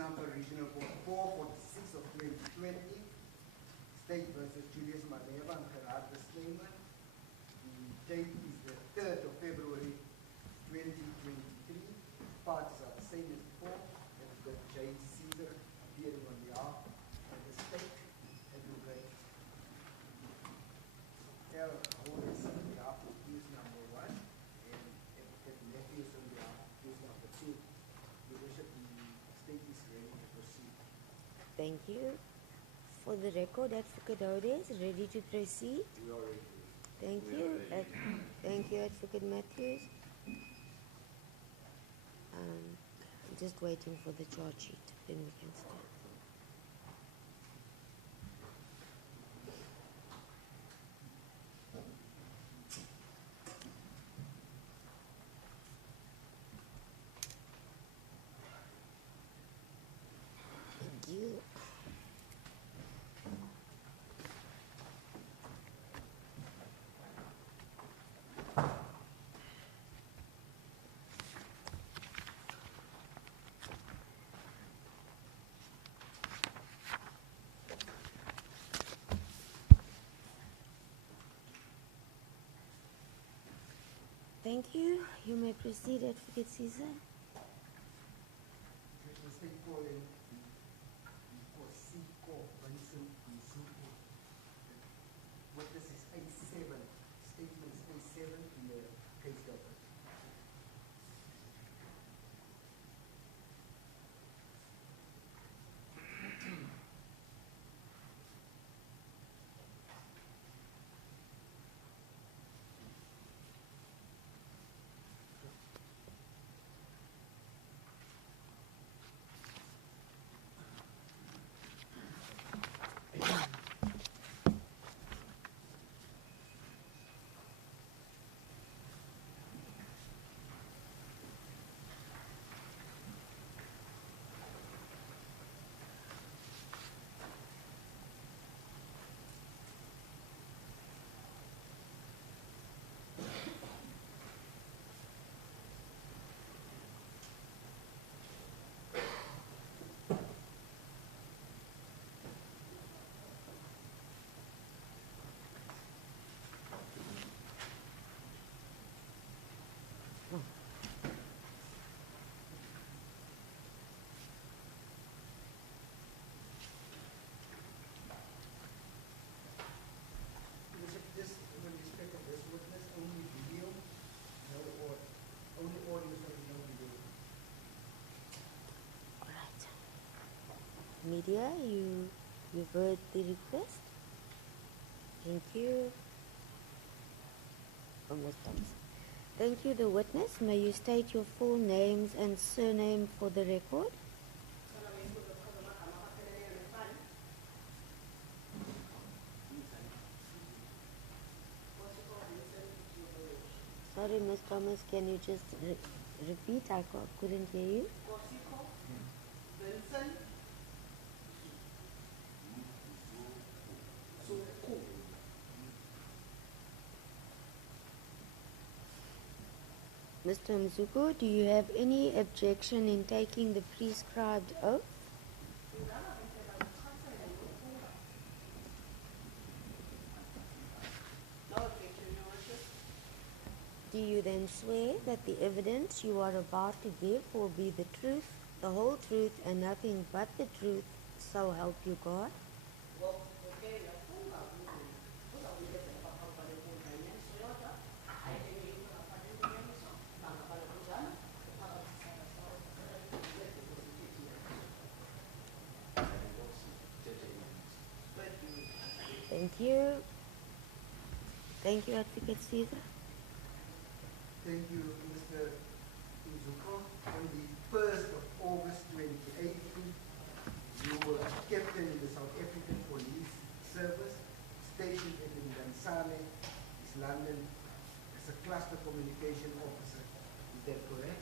number Regional Court 446 of 2020, State versus Julius Malema and Gerard disclaimer. The date is the 3rd of February 2023. Parties are the same as before. Advocate J. Caesar appearing on behalf of the state. Advocate L. Horace on behalf of accused number 1 and Advocate Matthews on behalf of accused number 2. Your Worship, the state is ready to proceed. Thank you. For the record, Advocate Hodes, ready to proceed? We are ready. Thank you. Thank you, Advocate Matthews. I'm just waiting for the charge sheet, then we can start. Thank you. Thank you. You may proceed, Advocate Caesar. The state calling for CIC what this is A7, statement is A7 in the case docket. Just with respect of this witness, only video, no or only audio, sorry, no video. All right. Media, you've heard the request. Thank you. Almost done. Thank you, the witness. May you state your full names and surname for the record? Sorry, Ms. Thomas, can you just repeat? I couldn't hear you. Mr. Mzuko, do you have any objection in taking the prescribed oath? Do you then swear that the evidence you are about to give will be the truth, the whole truth, and nothing but the truth, so help you God? Thank you. Thank you, Advocate Caesar. Thank you, Mr. Uzuko. On the 1st of August 2018, you were a captain in the South African Police Service, stationed at Mdansane, East London, as a cluster communication officer. Is that correct?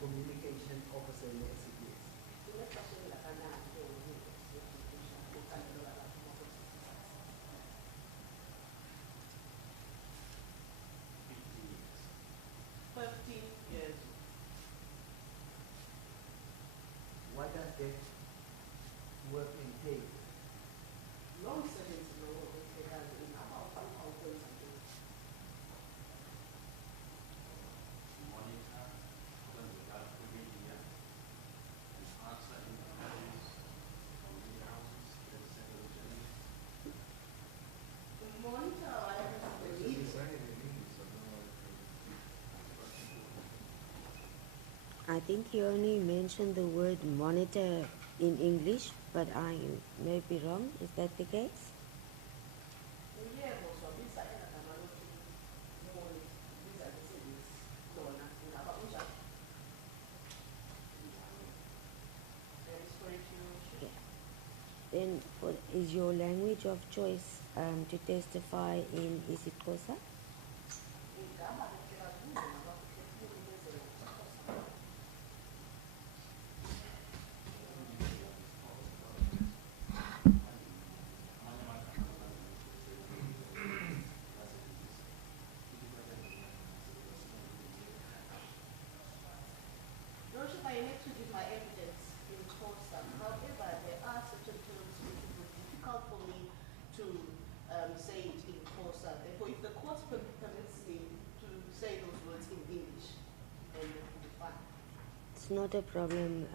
communication officer in the SAPS. What does that work entail? Long sentence, no, it has in about 2,000 something. Monitor, the media, and answer inquiries from media houses, second journalists. The monitor, I have the media. I think you only mentioned the word monitor in English, but I may be wrong. Is that the case? Yeah, also, these are in a minority, these are the cities, Dona, in Abuja. That is correct, Your Worship. Then what is your language of choice to testify in isiXhosa? Igama likaZulu nabakuhlekile bezelo. Your Worship, I need to give my evidence in Xhosa. However, there are certain terms which it would be difficult for me to say it in Xhosa. Therefore, if the court permits me to say those words in English, then it will be fine. It's not a problem,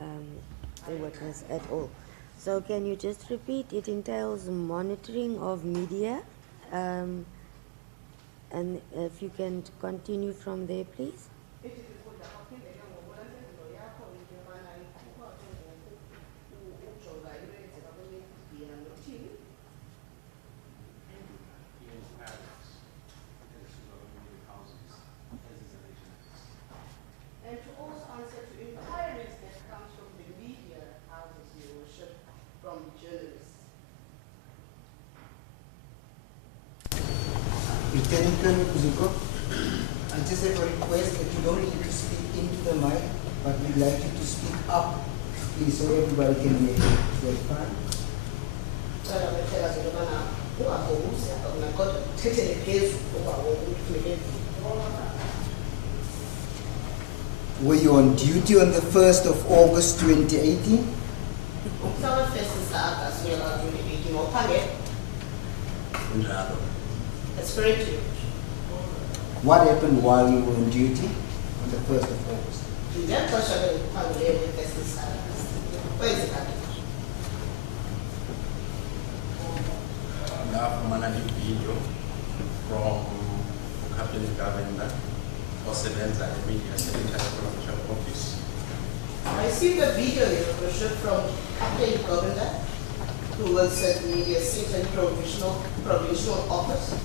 the witness, at all. So can you just repeat? It entails monitoring of media, and if you can continue from there, please. It is ukudla kwaphindeka ngokulantsezelo yakho into yobana ikho ke ngoku ujonga into eyenzeka kwimedia nothini. Inquiries, media houses, as is arranged. And to also answer to inquiries that comes from the media houses, Your Worship, from journalists. Lieutenant Colonel Kuzuko, I just have a request that you don't need to speak into the mic, but we'd like you to speak up, please, so everybody can hear you. Is that fine? Cela bethela into yobana ungavowusi apha kuna kodwa uthethele phezulu ungavowusi ufuneke. Were you on duty on the 1st of August 2018? Umhla we-1 Agasti nyaka 2018 wawuphangela. Kunjalo. That's correct, Your Worship. What happened while you were on duty on the 1st of August? Ngeli xesha bendiphangeleyo nge-1 Agasti kwenzeka ntoni? Ngafumana i-video from Captain Governor osebenza e-media center provincial office. I see the video, Your Worship, from Captain Governor, who works at the Media Center Provincial Office.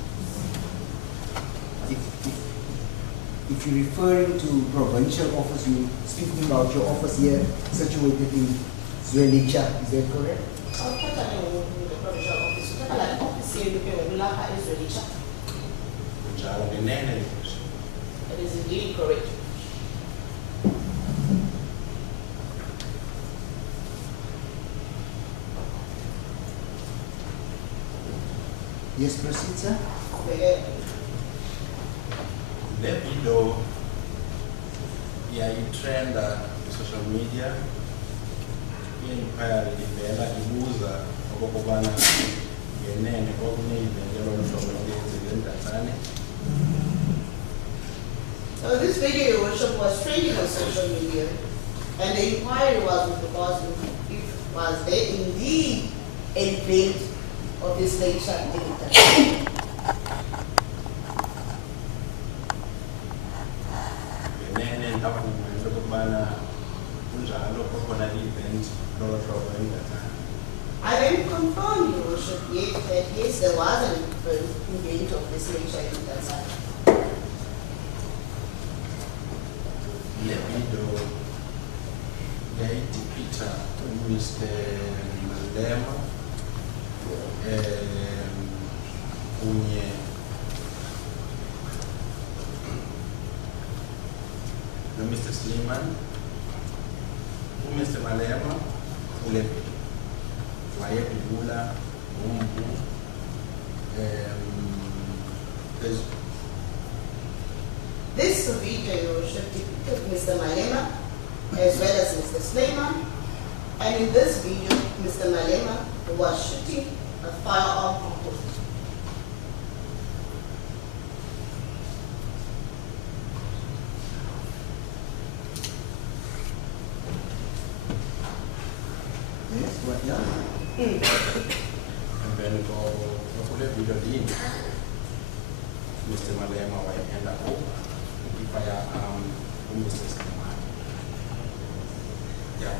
If you're referring to provincial office, you're speaking about your office here situated in Zwelicha, is that correct? Awuthatha ke ngoku the provincial office, uthatha laa office yenu ke ngoku lapha eZwelitsha. Kunjalo ngenene ivuso. That is indeed correct. Yes, proceed, sir. Ubheke Le video yayitrenda social media. I-inquiry ivela ibuza okokubana ngenene kwakuneyiventi elolu hlobo lolenzeke eMdantsane. So this video, Your Worship, was trending on social media, and the inquiry was with regards to if was there indeed an event of this nature in Italy. Ngenene ndavume into okokubana kunjalo kukhona i-event lolu hlobo eMdantsane. I then confirmed, Your Worship, that yes, there was an event of this nature in Tanzania. Le video yayidipitha Mr. Malema kunye no Mr. Sliman Mr. Malema, ulepi, wayedlula, umbu, This video should depict Mr. Malema as well as Mr. Slayman. And in this video, Mr. Malema was shooting a firearm on both. Yes, what else? and then go video in. Mr. Malema and the hope the firearm Mr. Slayman. Yeah,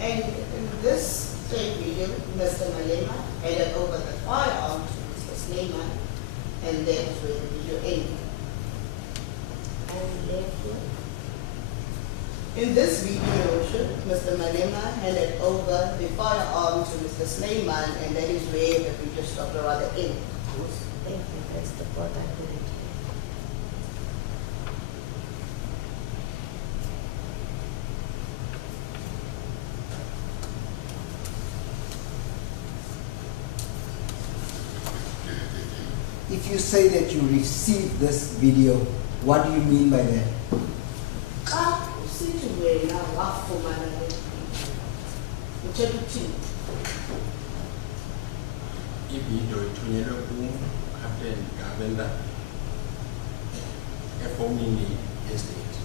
And in this same video, Mr. Malema handed over the firearm to Mr. Slayman, and that is where the video ended. And therefore, in this video, Mr. Malema handed over the firearm to Mr. Slayman, and that is where the video stopped, or rather ended. Thank you. That's the part I couldn't hear. If you say that you received this video, what do you mean by that? Usithi wena wafumana le video. Uthetha uthini? video ithunyelwe ku-Captain Gavenda efonini estate.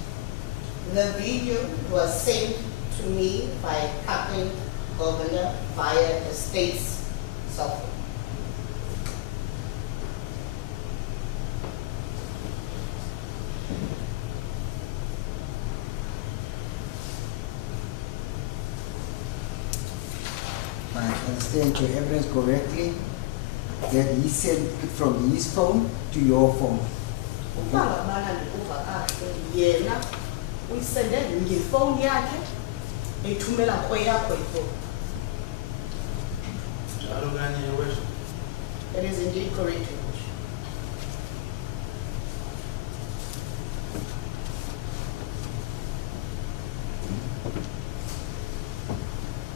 The video was sent to me by Captain Governor via the state's cell phone. If I understand your evidence correctly, that he sent it from his phone to your phone. Ubangamana ndikuva kahle yena uyisende ngefowuni yakhe ethumela kweyakho ifowuni. Njalo kanye wesho. That is indeed correct.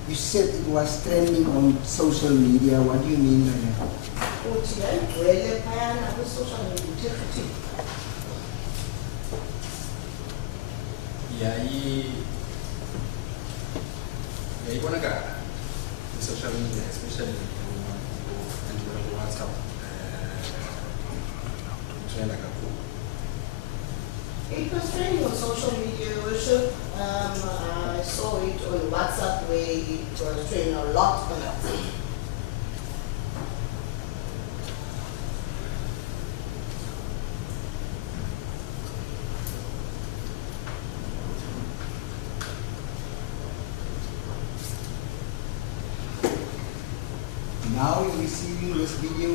You said it was trending on social media. What do you mean by that? Uthi yayigcwele phayana kwi-social media uthetha uthini? Yayibonakala i-social media, especially on WhatsApp, trenda kakhulu. It was trending on social media, worship. I saw it on WhatsApp where it was trending a lot on WhatsApp. Now you're receiving this video,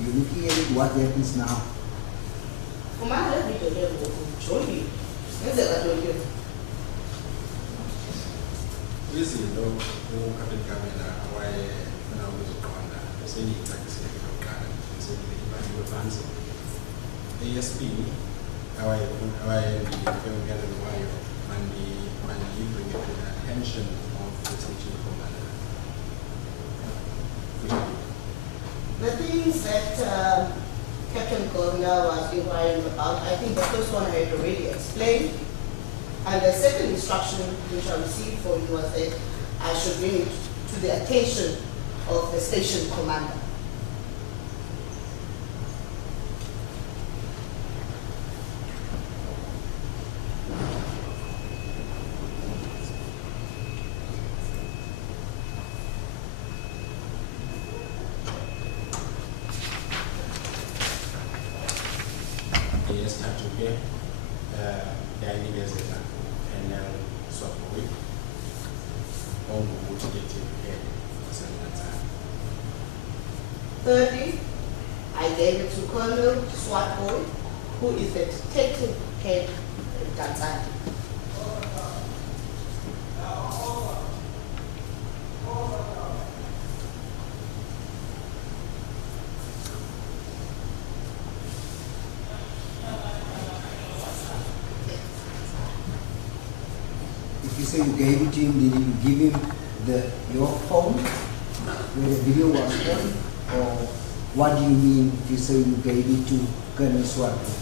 you're looking at it, what happens now? Kumana le video le ngokujongi ngenzeka ntoni? Izinto uCaptain Gavenda awayefuna ukuziqonda eseniyicacisile kuqala esebibhaliwe phansi. Eyesibini awayendiphe umyalelo wayo mandiyibringe to the attention of the station commander. The things that Captain Governor was inquiring about, I think the first one I had already explained. And the second instruction which I received from him was that I should bring it to the attention of the station commander. Yesithathu-ke ndayinikezela uPenel Swapoi onguDetective Head waseMnatshana. Thirdly, I gave it to Colonel Swatboy, who is the detective head in Tanzania. If You say you gave it to him, did you give him your phone where the video was on? Or what do you mean if you say you gave it to Colonel Swartpo?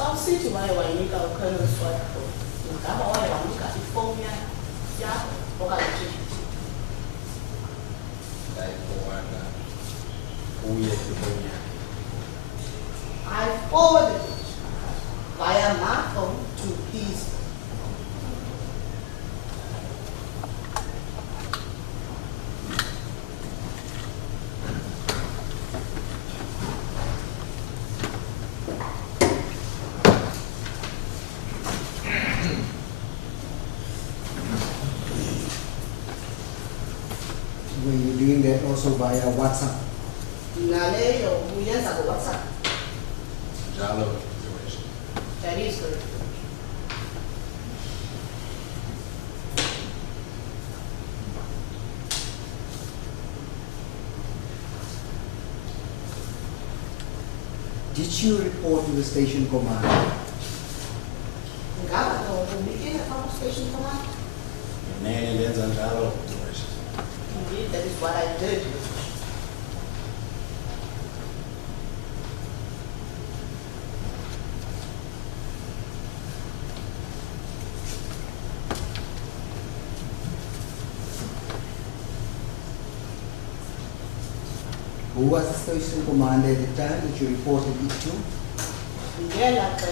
I'll see to my way, you got a Colonel Swartpo. You got all your look at the phone, yeah, or I I forwarded it via my phone to his. Were you doing that also via WhatsApp? Nale, or yes, I go WhatsApp. Jalo, That is good. Did you report to the station commander? Ngaba no, begin a conversation for that. nene lenza njalo. Indeed, that is what I did. Who was the station commander at the time that you reported it to? Yeah, like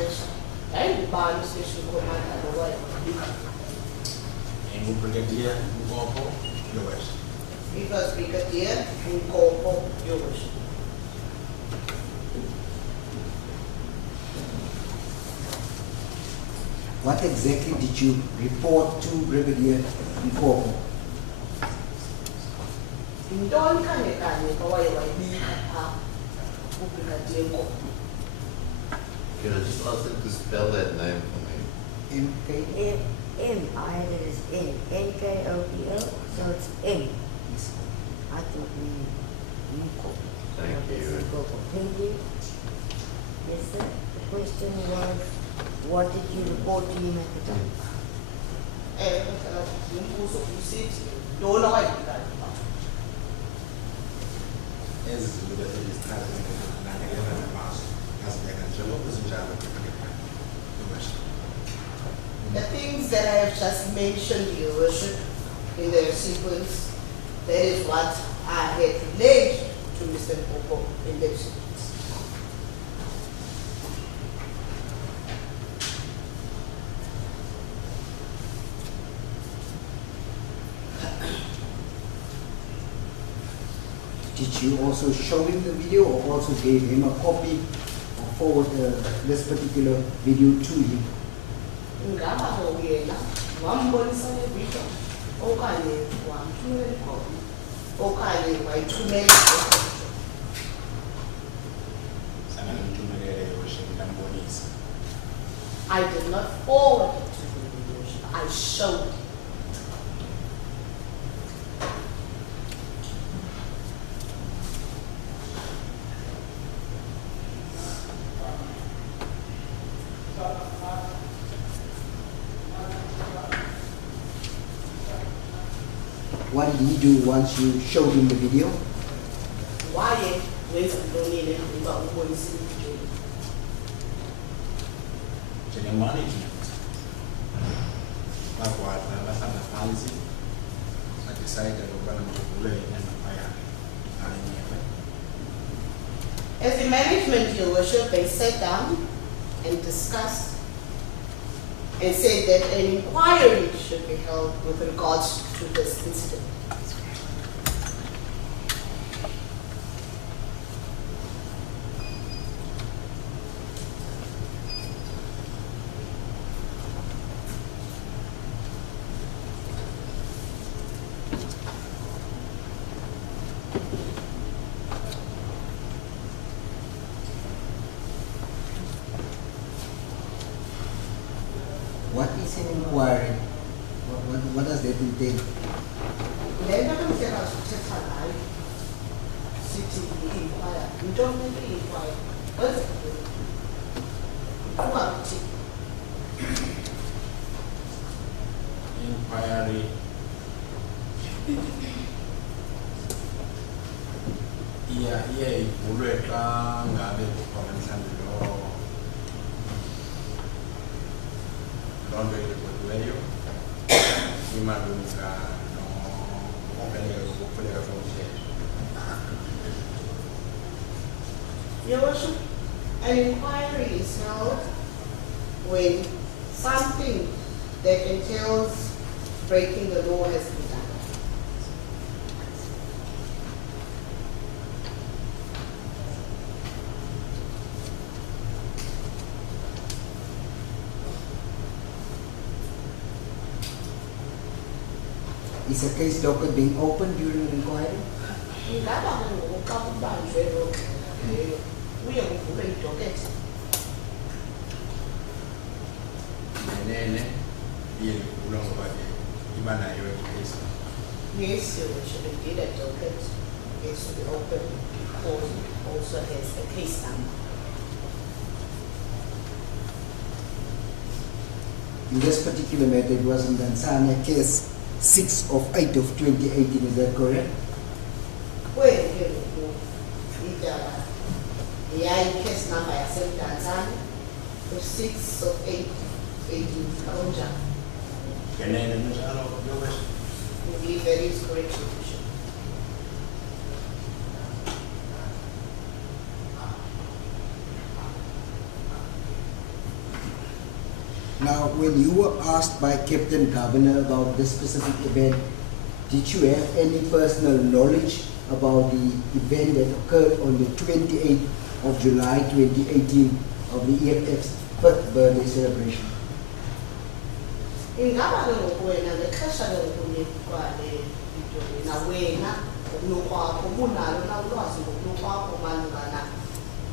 I buy the station commander the way. Em brigadier Ngopo, US. Because brigadier in Kopo, yours. What exactly did you report to Brigadier Nkoko? Don't kind of go away like me, brigadier Kopo. Can I just ask him to spell that name for me? MK? M, I had it as N, Nkopl, so it's M. I think we call Thank you. Thank you. Yes, sir. The question was, what did you report to him at the time? Umbuzo usithi lona wayibikani. Ezizinto bese izithathe ngalekelana nabazo. Ngazibeka njengoba zinjalo US. The things that I have just mentioned, Your Worship, in their sequence, that is what I had relayed to Mr. Popo in their sequence. Did you also show him the video or also gave him a copy or forward this particular video to him? Ngaba yena wambonisa ngevideo okanye wamthumela ikhophi okanye wayithumela Sanganithumelele yoshini ngambonisa. I did not forward it to him, Your Worship. I showed it. What did he do once you showed him the video? Why wenza ntoni uba ubonisa ivideo? Njengemanagement. Bakwata bahlala phansi. Sadecide ukubana mavule inyama yakhe. Ayinyeke. As the management, Your Worship, they sat down and discussed and said that an inquiry should be held with regards to this incident. What is an inquiry? What does that entail? Le nto ndlela sithetha ngayo sithi i-inquire yintoni le nto i-inquire kwenzeka ntoni iqhuba kuthini. inquiry ivulwe xa ngabe kukhona mhlawumbi loo nto irekhodiweyo imalunga nokufuneka komthetho. Your Worship, an inquiry is held when something that entails breaking the law has been done. Is a case docket being opened during an inquiry? Ingaba ke ngoku xa kubanjwe loo ngxelo leyo kuye kuvulwe idocket. Nenene iye livulwe ngoba ke iba nayo i-case. Yes, Your Worship, indeed a docket is to be opened because it also has a case number. In this particular matter, it was in Tanzania case 6 of 8 of 2018, is that correct? Kweli ke ngoku indaba yayi-case number yaseMdantsane, u-6 of 8, 18, kanjani? Ngenene njalo, Your Worship. Indeed, that is correct, Your Worship. Now, when you were asked by Captain Governor about this specific event, did you have any personal knowledge about the event that occurred on the 28th of July 2018 of the EFF's 5th birthday celebration? Ingaba ke ngoku wena ngexesha lokunikwa le video lena wena ngokunokwakho ubunalo na ulwazi ngokunokwakho malungana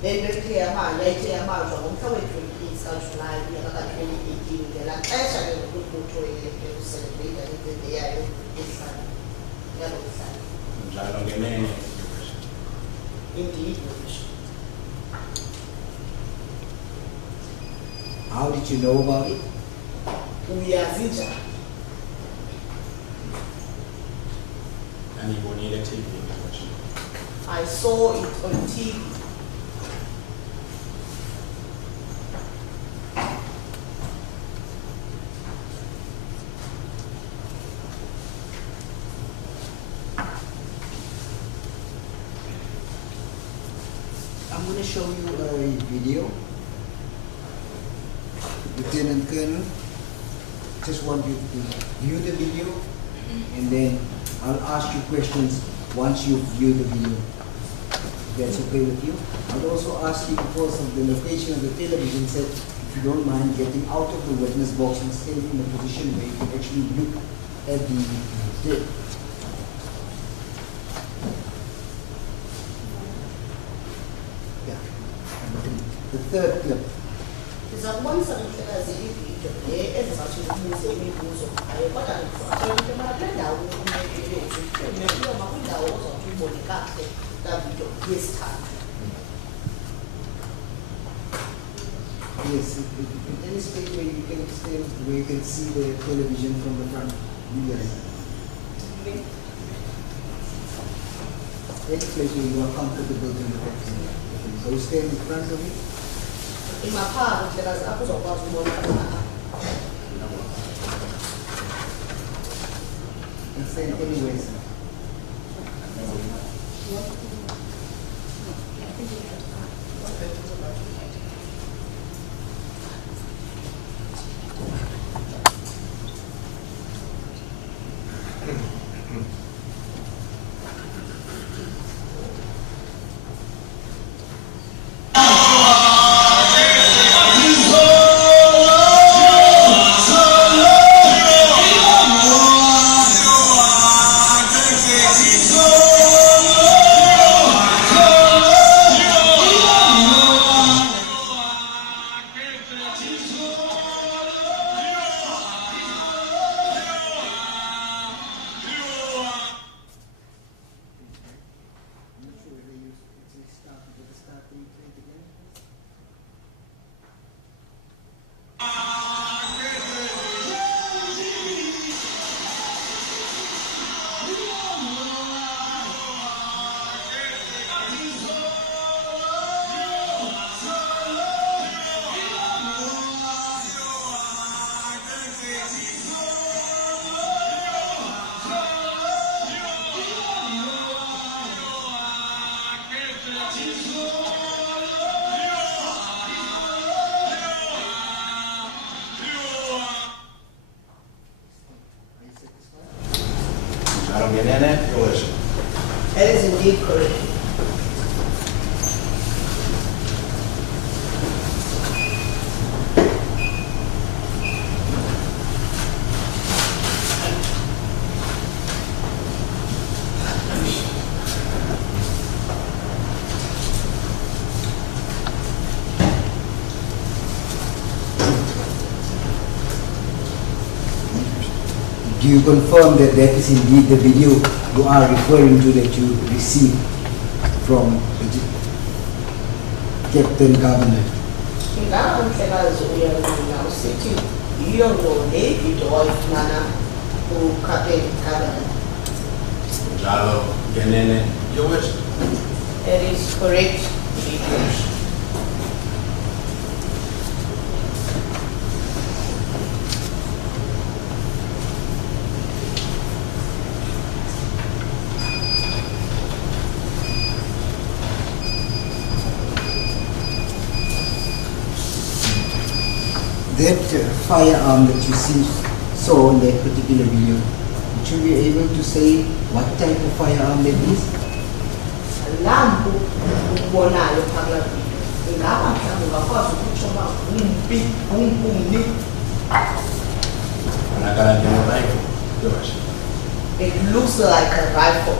lento ethe yayithe yabanjwa ngomhla we-28 kaJulayi unyaka ka-2018 ngelaa xesha ke ngoku ibutho ekuselebreyitha ibhede yayo ehlanu yalo mhlaba. Njalo ngenene, Your Worship. Indeed, Your Worship. How did you know about it? Uyazi njani? Andiyibonile TV, Your Worship. I saw it on TV. I'm going to show you a video. Lieutenant Colonel, just want you to view the video and then I'll ask you questions once you view the video. If that's okay with you. I'll also ask you, because of the location of the television set, if you don't mind getting out of the witness box and staying in a position where you can actually look at the tape. Yeah. The third clip. Ndizakubonisa umhlekazi ividiyo le ezizawuthi ubuze imibuzo ngayo kodwa ndizawucela into yoba kule ndawo ukumekele uziphume uyoma kwindawo ozawuthi uyibone kakuhle laa vidiyo yesithathu. Yes, any space where you can stand, where you can see the television from the front. Yes. Any place where you are comfortable to look at. So stand in front of it. Imaphaa umhlekazi apho uzawukwazi ubona khona. And stand anywhere. Madam Yenene, your worship. That is indeed correct. Do you confirm that that is indeed the video you are referring to that you received from the Captain Governor? Ingaba umhlekazi uyalunga usithi yiyo le video wayifumana ku-Captain Governor. Njalo Yenene, your worship. That is correct, indeed, Your Worship. That firearm that you saw in that particular video, would you be able to say what type of firearm that is? Lambu ukubonayo phakathi video. Ingaba mhlawumbe ungakwazi ukutsho uba ngumni. Anakala njengorifle, your worship. It looks like a rifle.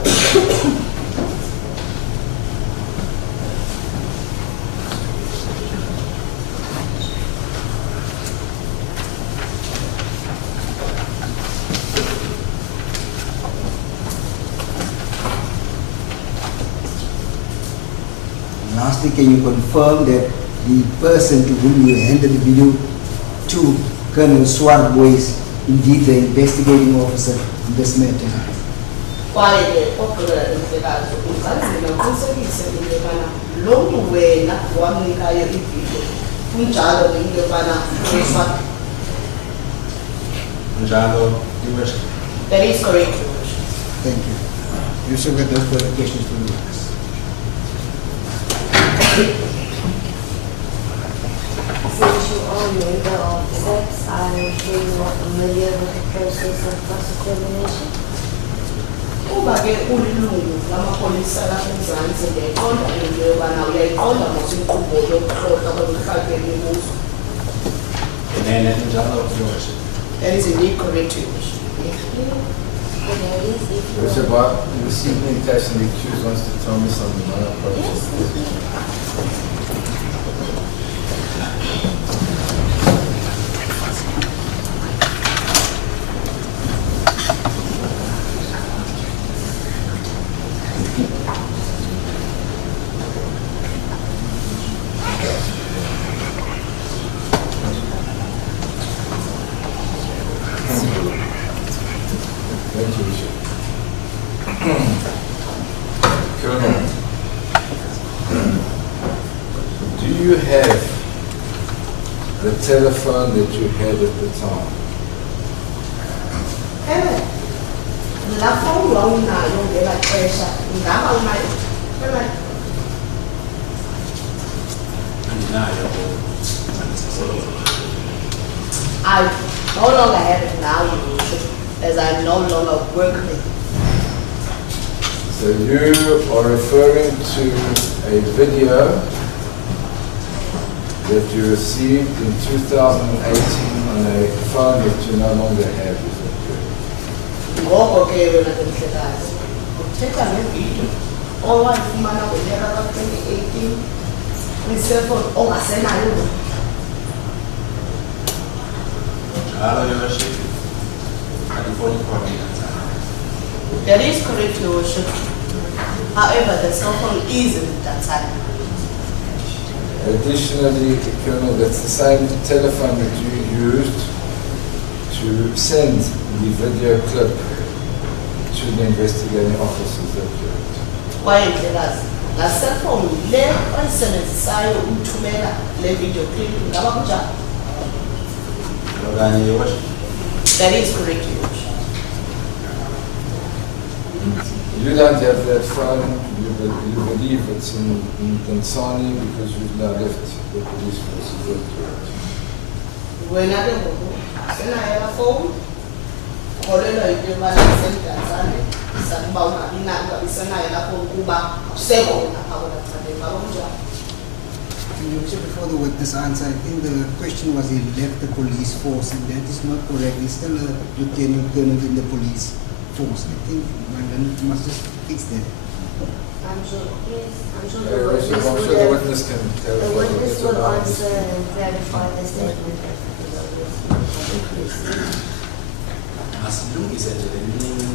Lastly, can you confirm that the person to whom you handed the video to, Colonel Swarbo, is indeed the investigating officer in this matter? Kwaye ke okuqala umhlekazi uzanzile uqinisekise into yobana lo mntu wena wamnikayo ividiyo kunjalo ke into yobana uSwarbo. Njalo, your worship. That is correct, Your Worship. Thank you. You should get those further questions from you. Since you are a member of SEPS, I'm sure you are familiar with the process of cross-examination. Kuba ke ulilungu lamapolisa lapha eMzantsi ndiyayiqonda into yobana uyayiqonda mos inkqubo yokuhlolwa kwemifakelo yemibuzo. Yenene, njalo, your worship. That is indeed correct, Your Worship. Mr. Bott, you received an attached and the accused wants to tell me something on that process. Thank you, Bishop. Colonel, do you have the telephone that you had at the time? Ewe, laa fowuni wawunayo ngelaa xesha ingaba unayo? Ewe. Andinayo. I no longer have it now, Your Worship, as I no longer work there. So you are referring to a video that you received in 2018 on a phone that you no longer have, is that correct? Ngoko ke wena ke mhlekazi uthetha ngevidiyo owayifumana ngonyaka ka-2018 kwi-cellphone ongasenayo. Njalo, your worship. Andifuni khona mina. That is correct, Your Worship. However, the cell phone isn't that time. Additionally, Colonel, that's the same telephone that you used to send the video clip to the investigating officers, that correct? Kwaye mhlekazi laa cellphone le oyisebenzisayo ukuthumela le video clip ingaba kunjani? Okanye, your worship. That is correct, Your Worship. You don't have that phone, you believe it's in Tanzania because you've now left the police force, is that correct? Wena ke ngoku asenayo laa fowuni ukholelwa into yobana isemdantsane ukuqinisekisa ukuba ungabisanayo lapho ukuba awusekho lapha kwenathadeni ngabo kunjalo. Before the witness answer, I think the question was he left the police force, and that is not correct. He's still a lieutenant colonel in the police force. I think we must just fix that. I'm sure, yes, I'm sure I'm sure the witness can clarify. the witness what will it's about. answer and clarify the statement that he received. Asilungise nje le mini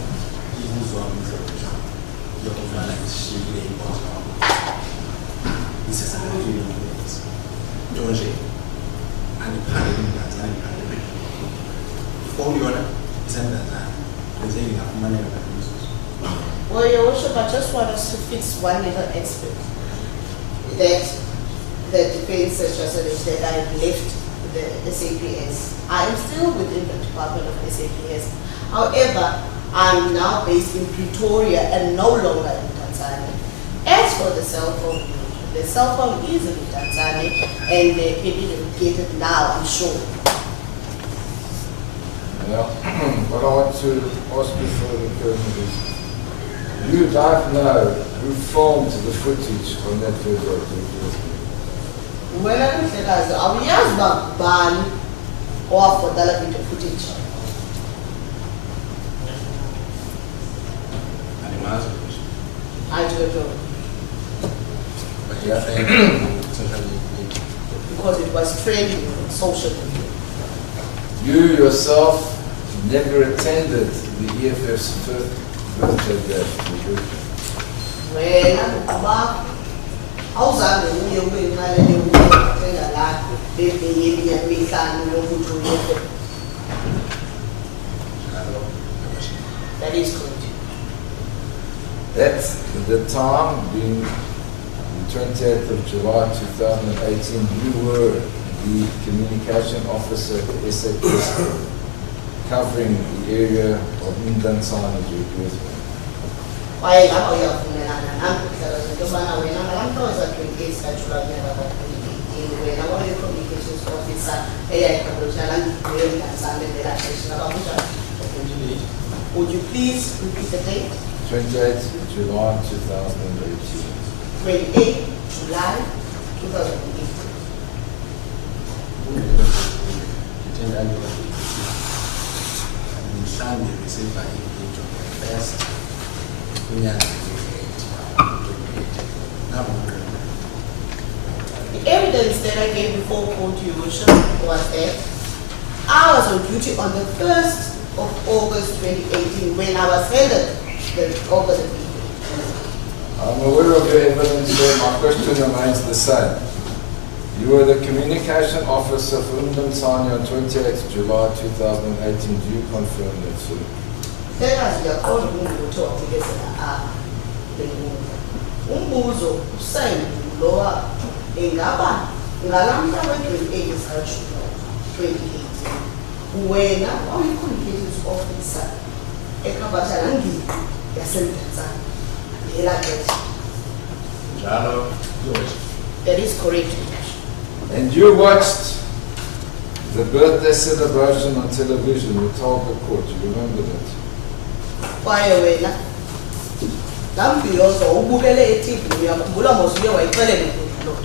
ibuzwa umzekelo yokuvala isishiyile inkonzo isesabelweni nto nje andiphande kumntanzana ndiphande ifowuni yona isemntanzana kwenzeki ngafumaneka ngamizuzu. Well, Your Worship, I just want us to fix one little aspect. That the defense has just alleged that I left the SAPS. I am still within the Department of SAPS. However, I'm now based in Pretoria and no longer in Tanzania. As for the cell phone is in Tanzania and they can be located now, I'm sure. Yeah. What I want to ask you for the question is, you don't know who filmed the footage on that video. When I said I will use the ban or for the video footage. I don't know. But you are saying Because it was trending on social media. You yourself never attended the EFF's first birthday bash, did you? Wena ngoba awuzange uye uyinqalele ukuthenga la bebeyeli yamihlanu yokuthi uye. That is correct. At the time, being the 28th of July 2018, you were the communication officer at the SAPS covering the area of Mdantsane, do you agree with me? Kwaye lapho uyavumelana nami kuhlala into yobana wena ngalamhloza 28 kaJulayi nyaka ka-2018 wena waye-communications officer eyayiqeqeshana ngeMdantsane ngela xesha ngaba kunjani? Would you please repeat the date? 28th July 2018. 28 July 2018. mhlawumbe besiva into first kunyaka The evidence that I gave before court, Your Worship, was that I was on duty on the 1st of August 2018 when I was handed over the people. I'm aware of your evidence, sir. My question remains the same. You were the communication officer for Mdantsane on 28th July 2018. Do you confirm that, sir? Sekazi uyaqonda ukuthi waphikisana umbuzo usayini lowa engaba ngalamhla we-28 July 2018 wena wayi-communications officer ekhabathala ngini yasemdantsane elakethi. njalo That is correct. And you watched the birthday celebration on television. You told the court. You remember that? Kwaye wena lambhiyozo ubukele e-TV uyakhumbula mos uye wayixelela lo.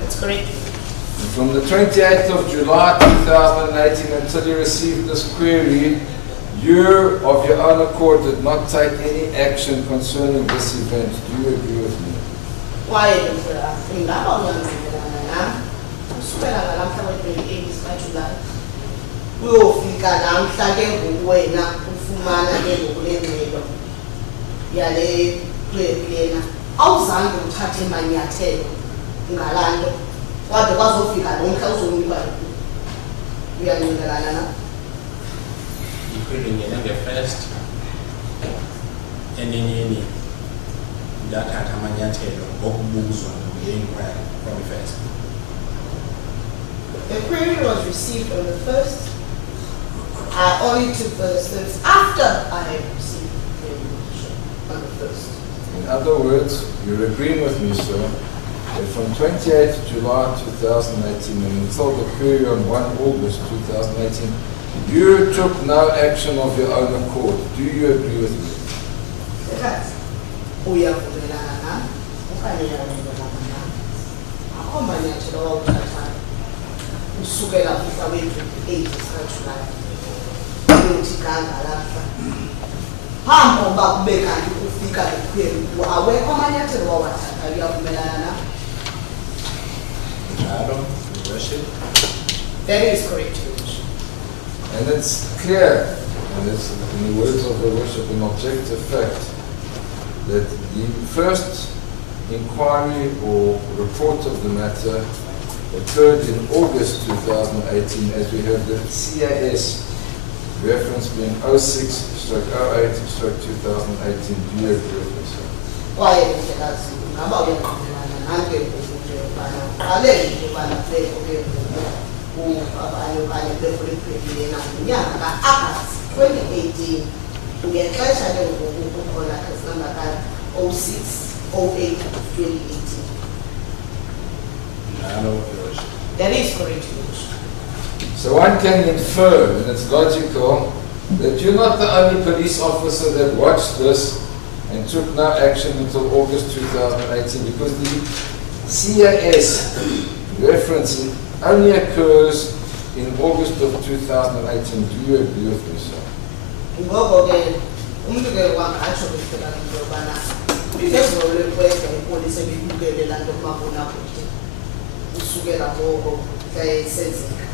That's correct. And from the 28th of July 2018 until you received this query, you, of your own accord, did not take any action concerning this event. Do you agree with me? Kwaye ingaba uyangivelana nami kusukela ngalamhla we-28 kaJulayi uyofika namhla ke ngoku wena ufumana ke ngoku le ngxelo yale plate lena awuzange uthathe manyathelo ngalaa nto kwade kwazofika nomhla uzonikwa uyancingelana na. ikhwelingene nge-first eneneni ndathatha amanyathelo ngokubuzwa nge-inquiry from the first. The query was received on the 1st. I only took the steps after I had received the query on the 1st. In other words, you're agreeing with me, sir, that from 28th July 2018 and until the query on 1 August 2018, You took no action of your own accord. Do you agree with me? Yes. Uyavumelana nami okanye uyavumelana nami. Akho manyathelo awuthathayo usukela mhla we-28 July uyothi ganga lapha phambi kokuba kube kanti ufika ekhweli awekho amanyathelo wawathatha uyavumelana nami? Njalo, Your Worship. That is correct, Your Worship. And it's clear, and it's in the words of the worship, an objective fact, that the first inquiry or report of the matter occurred in August 2018, as we have the CIS reference being 06/08/2018. Do you agree with this? Kwaye ndikazi ngaba uyavumelana nanke ukuthi yobana uqale into yobana bekuke abanye okanye bekuliphelile ngonyaka ka-August 2018 ngexesha lengoku kukhona esinamba ka-06/08/2018. Njalo, Your Worship. That is correct, Your Worship. So one can infer, and it's logical, that you're not the only police officer that watched this and took no action until August 2018, because the CIS reference only occurs in August of 2018. Do you agree with me, sir? Ngoko ke umuntu ke wangatsho befika into yobana iphezulu request ipolisi ebibukele laa nto kumabonakude usukela ngoko yayisenzeka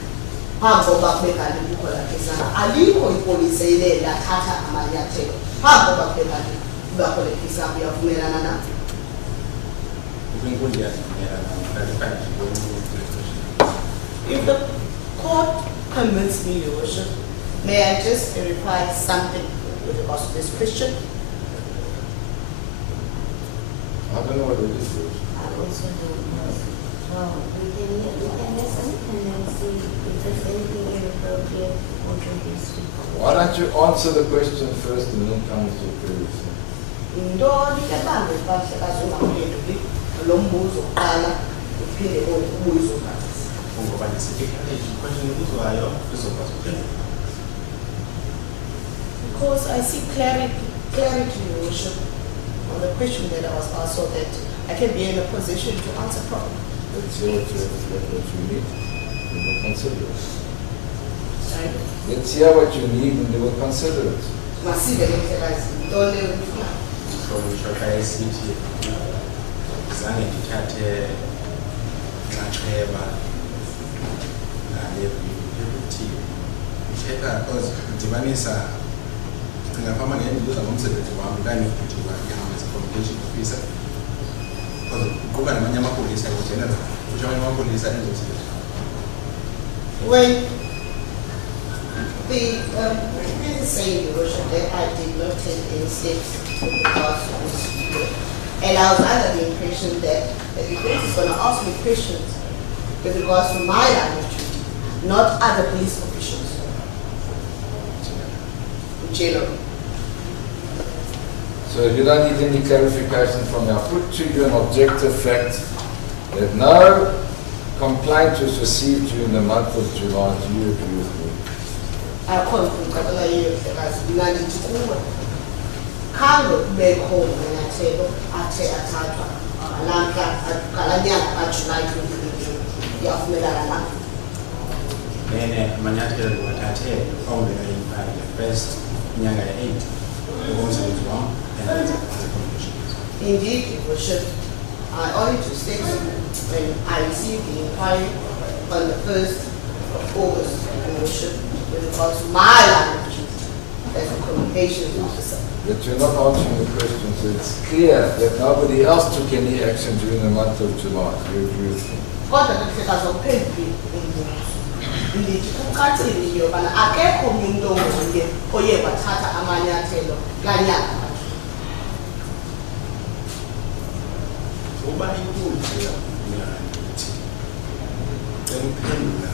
phambi kokuba kube kanti kukho laa kesana alikho ipolisi eyile lathatha amanyathelo phambi kokuba kube kanti kubakho le kesa. Uyavumelana na? Ukwenkulu ndiyavumelana, clarify nje If the court permits me, Your Worship, may I just verify something with regards to this question? I don't know what it is. I also don't know. Well, we can listen and then see if there's anything inappropriate or confusing. Why don't you answer the question first and then come to your previous? Yintoni ebambe kahle kazungaphenduli lo mbuzo kuqala uphinde ubuze kahle? ngoba nesifikele question ebuzwayo izokwazi ukuphendula. Because I see clarity, Your Worship, on the question that I was asked, so that I can be in a position to answer properly. Let's hear what you need, and we'll consider it. Sorry? Let's hear what you need, and they will consider it. Masive ngendlekazi yintoni eyofuna? So ngisho esithi zange ndithathe inxaxheba ngale ukuthi uthetha because udibanisa ndicinga fama ngendibuza ngomsebenzi wam okanye kuthiwa ihamba as-a-communication officer because uquka namanye amapolisa ngogeneral kusho amanye amapolisa enzosebenzi. When the is saying, Your Worship, that I did not take any steps with regards to this video, and I was under the impression that the defense is going to ask me questions with regards to my line of duty, not other police officials. In general. So you don't need any clarification from me. I put to you an objective fact that no complaint was received during the month of July. Do you agree with me? Akhona ukuqala yiyo ndlekazi mina ndithi kuwe khange kubekho amanyathelo athe athathwa ngala nyanga kaJulayi 2018. Uyavumelana na? Amanyathelo ndiwathathe kwawundela imali first inyanga ya-8 ngokomsebenzi wam and as-a-communication. Indeed, Your Worship, I owe you to state when I received the inquiry on the 1st of August, Your Worship, with regards to my line of duty as a communications officer. That you're not answering the question, so it's clear that nobody else took any action during the month of July. Do you agree with me? Kodwa ndifikaza ukuphendula umbuzo. Ndithi kucacile into yobana akekho umuntu ongunye oye wathatha amanyathelo kanyaka. Uba inkundla yavumelana ukuthi cela ukuphendula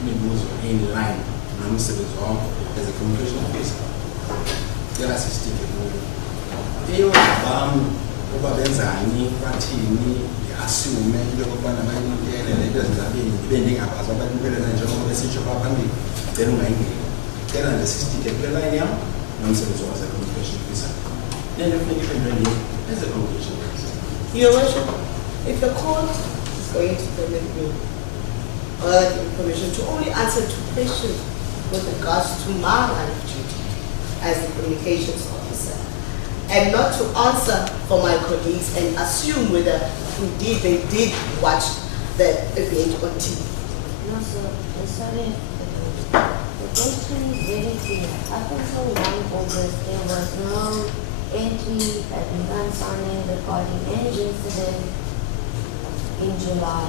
imibuzo in-line nomsebenzi wam as a communication officer. Cela sisitike kuyo. Eyodabam uba benzani, bathini, ndi-assume into yokokubana bayinintele nento ezizabeni ndibe ndingabazi abantu impelena njengoba besitsho phaa phambili, cela ungayingeni. then under 60 can be a line now, non-service as a communication officer. Then definitely can be as a communication officer. Your Worship, if the court is going to permit me the information to only answer 2 questions with regards to my line of duty as a communications officer, and not to answer for my colleagues and assume whether indeed they did watch the event on TV. No, sir. Sorry. The question is very clear. Up until 1 August, there was no entry at Finalizing regarding any incident in July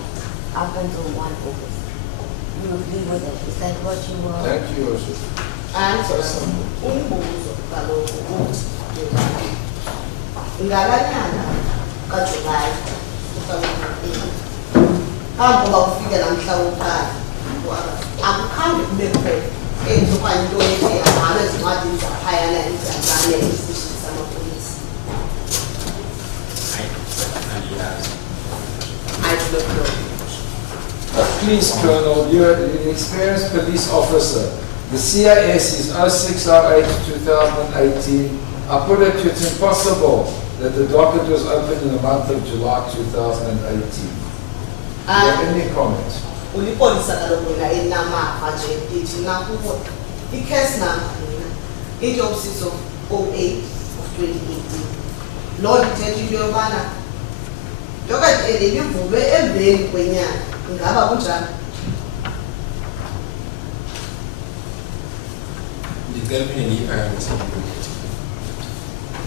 up until 1 August. You agree with that? Is that what you were? Thank you, Your Worship. And umbuzo kaloku uthi ngalanyana kaJulayi 2008 phambi koba ufike namhla wokuqala akukhange kubekho okanye into ethe yahambe ezincwadini zaphayana eMzanzane esitishini samapolisa. I do not know. Please, Colonel, you're an experienced police officer. The CIS is 06/08/2018. I put it to it's impossible that the docket was opened in the month of July 2018. Do you have any comments? Ulipolisa kaloku wena enamava nje ithi nakubo i-case number mina i-job 608 of 2018. Loo nto ithetha into yobana ndokathi elivulwe emveni kwenyanga ingaba kunjani? Ndicela phinde ndiyiphakamise ikomiti.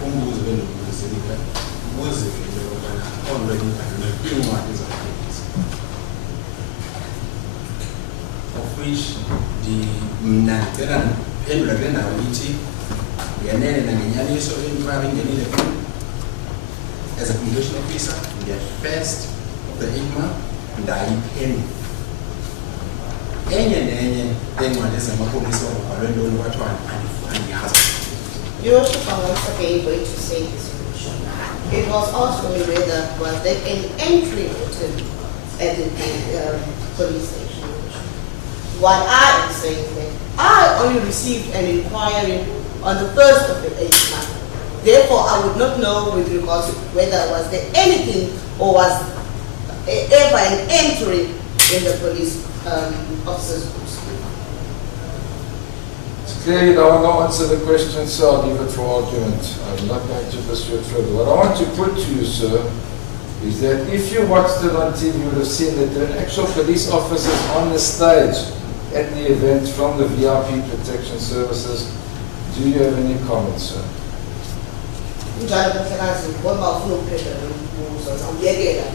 Umbuzo bendibuziselile ubuze into yokubana already ibhaliwe kwiincwadi zamapolisa, of which mna ndicela ndiphendula kule ndawo ithi ngenene nangenyaniso enkwari ingenile kum as a communication officer nge-1st of the 8th month ndayiphendula. Enye nenye eencwadi zamapolisa okubhalwe ntoni kwathiwa andiyazi. Your Worship, I'm once again going to say this. It was asked me whether was there an entry written at the police station. What I am saying is that I only received an inquiry on the 1st of the 8th month. Therefore, I would not know with regards to whether was there anything or was ever an entry in the police officers' books. Clearly, I want to answer the question, so I'll leave it for argument. I'm not going to pursue it further. What I want to put to you, sir, is that if you watched it on TV, you would have seen that there are actual police officers on the stage at the event from the VIP Protection Services. Do you have any comments, sir? Njalo mhlekazi ngoba ufuna ukuphendula lo mbuzo awuyekela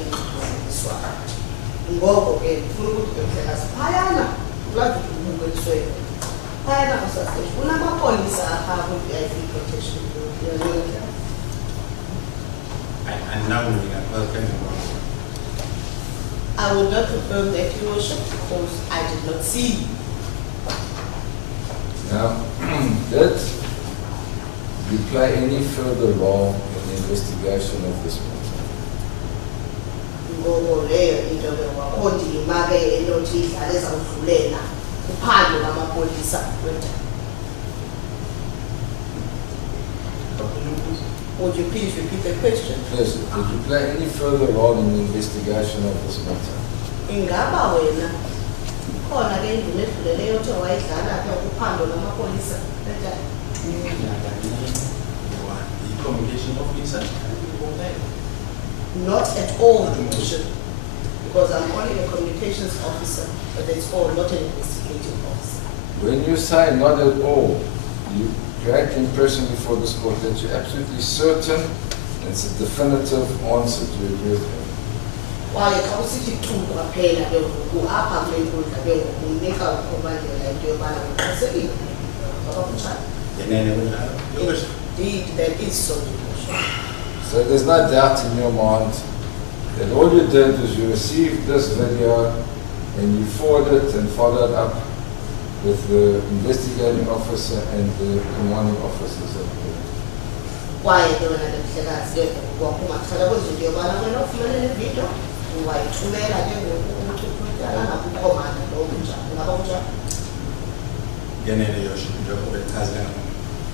iswa. Ngoko ke ufuna ukuthi mhlekazi phayana kulapho ubukeliswe. Phayana kusastage kunamapolisa apha ku-VIP protection. And now we are welcome. I will not confirm that, Your Worship, because I did not see. Now, did you play any further role in the investigation of this matter? Ngoko leyo into wakho ndima ke enothi idlala ezawudlulela uphando lamapolisa wendaba. Would you please repeat the question? Yes, did you play any further role in the investigation of this matter? Ingaba wena khona ke indima edlulileyo othe wayidlala ke uphando lamapolisa wendaba? The communication officer. Not at all, because I'm only a communications officer, but that's all, not an investigative officer. When you say not at all, you create the impression before this court that you're absolutely certain it's a definitive answer to your question. Kwaye xa usithi thumbu kwaphela ke ngoku apha kule nkundla ke ngoku unika ukhomandela into yobana uqinisekile akakutshaya. Indeed, that is so. So there's no doubt in your mind that all you did was you received this video and you forwarded it and followed up with the investigating officer and the commanding officers of the Kwaye ke wena ke mhlekazi ke ngoku ungathatha kwezinto yobana wena ufumene le video ungayithumela ke ngoku ukuthi uqala nakukhomanda lo kunjani ngaba kunjani. Ngenene yosho njengoba echazile ngayo.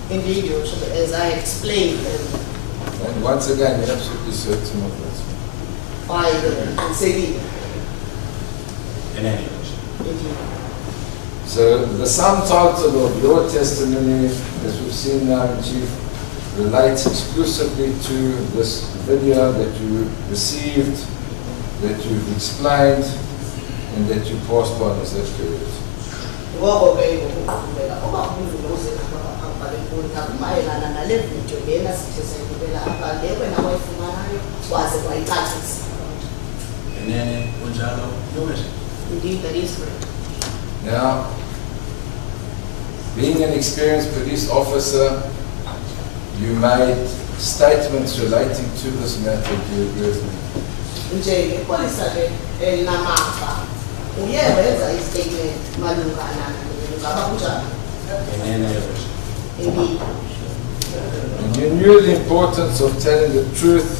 Indeed, Your Worship, as I explained And once again, you're absolutely certain of that. by the Consegi. Ngenene yosho. Indeed. So the sum total of your testimony, as we've seen now, Chief, relates exclusively to this video that you received, that you've explained, and that you passed on. Is that correct? Ngenene kunjalo yosho. Indeed, that is correct. Now, being an experienced police officer, you made statements relating to this matter. Do you agree with me? Nje ipolisa elinamava uyenza istatement malungana ngaba kunjani. Ngenene yosho. Indeed. And you knew the importance of telling the truth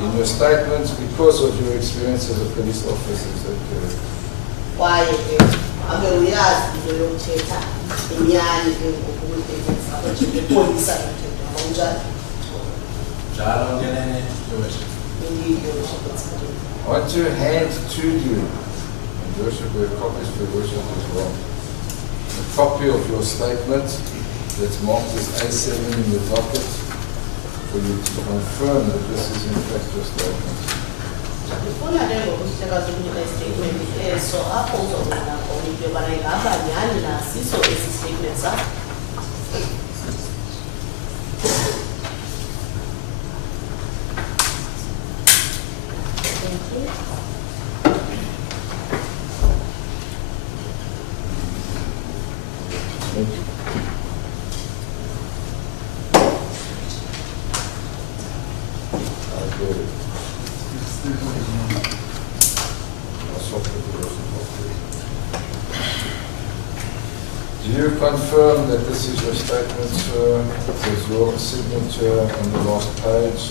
in your statements because of your experience as a police officer. Is that correct? Kwaye ke ake uyazi into yokuthetha inyani ke ngokuyisebenza ukuthi ipolisa ithetha kunjani. Njalo ngenene yosho. Indeed, Your Worship, that's correct. I want to hand to you, and Worship, we have copies for Worship as well, a copy of your statement that's marked as A7 in the docket for you to confirm that this is in fact your statement. Ufuna ke ngokuhlekaza ukunika istatement eso apho uzobona khona into yobana ingaba nyhani nasiso esi statement sakho. Thank you. Thank you. I'll go. I'll swap with the Worship. Do you confirm that this is your statement, sir? There's your signature on the last page.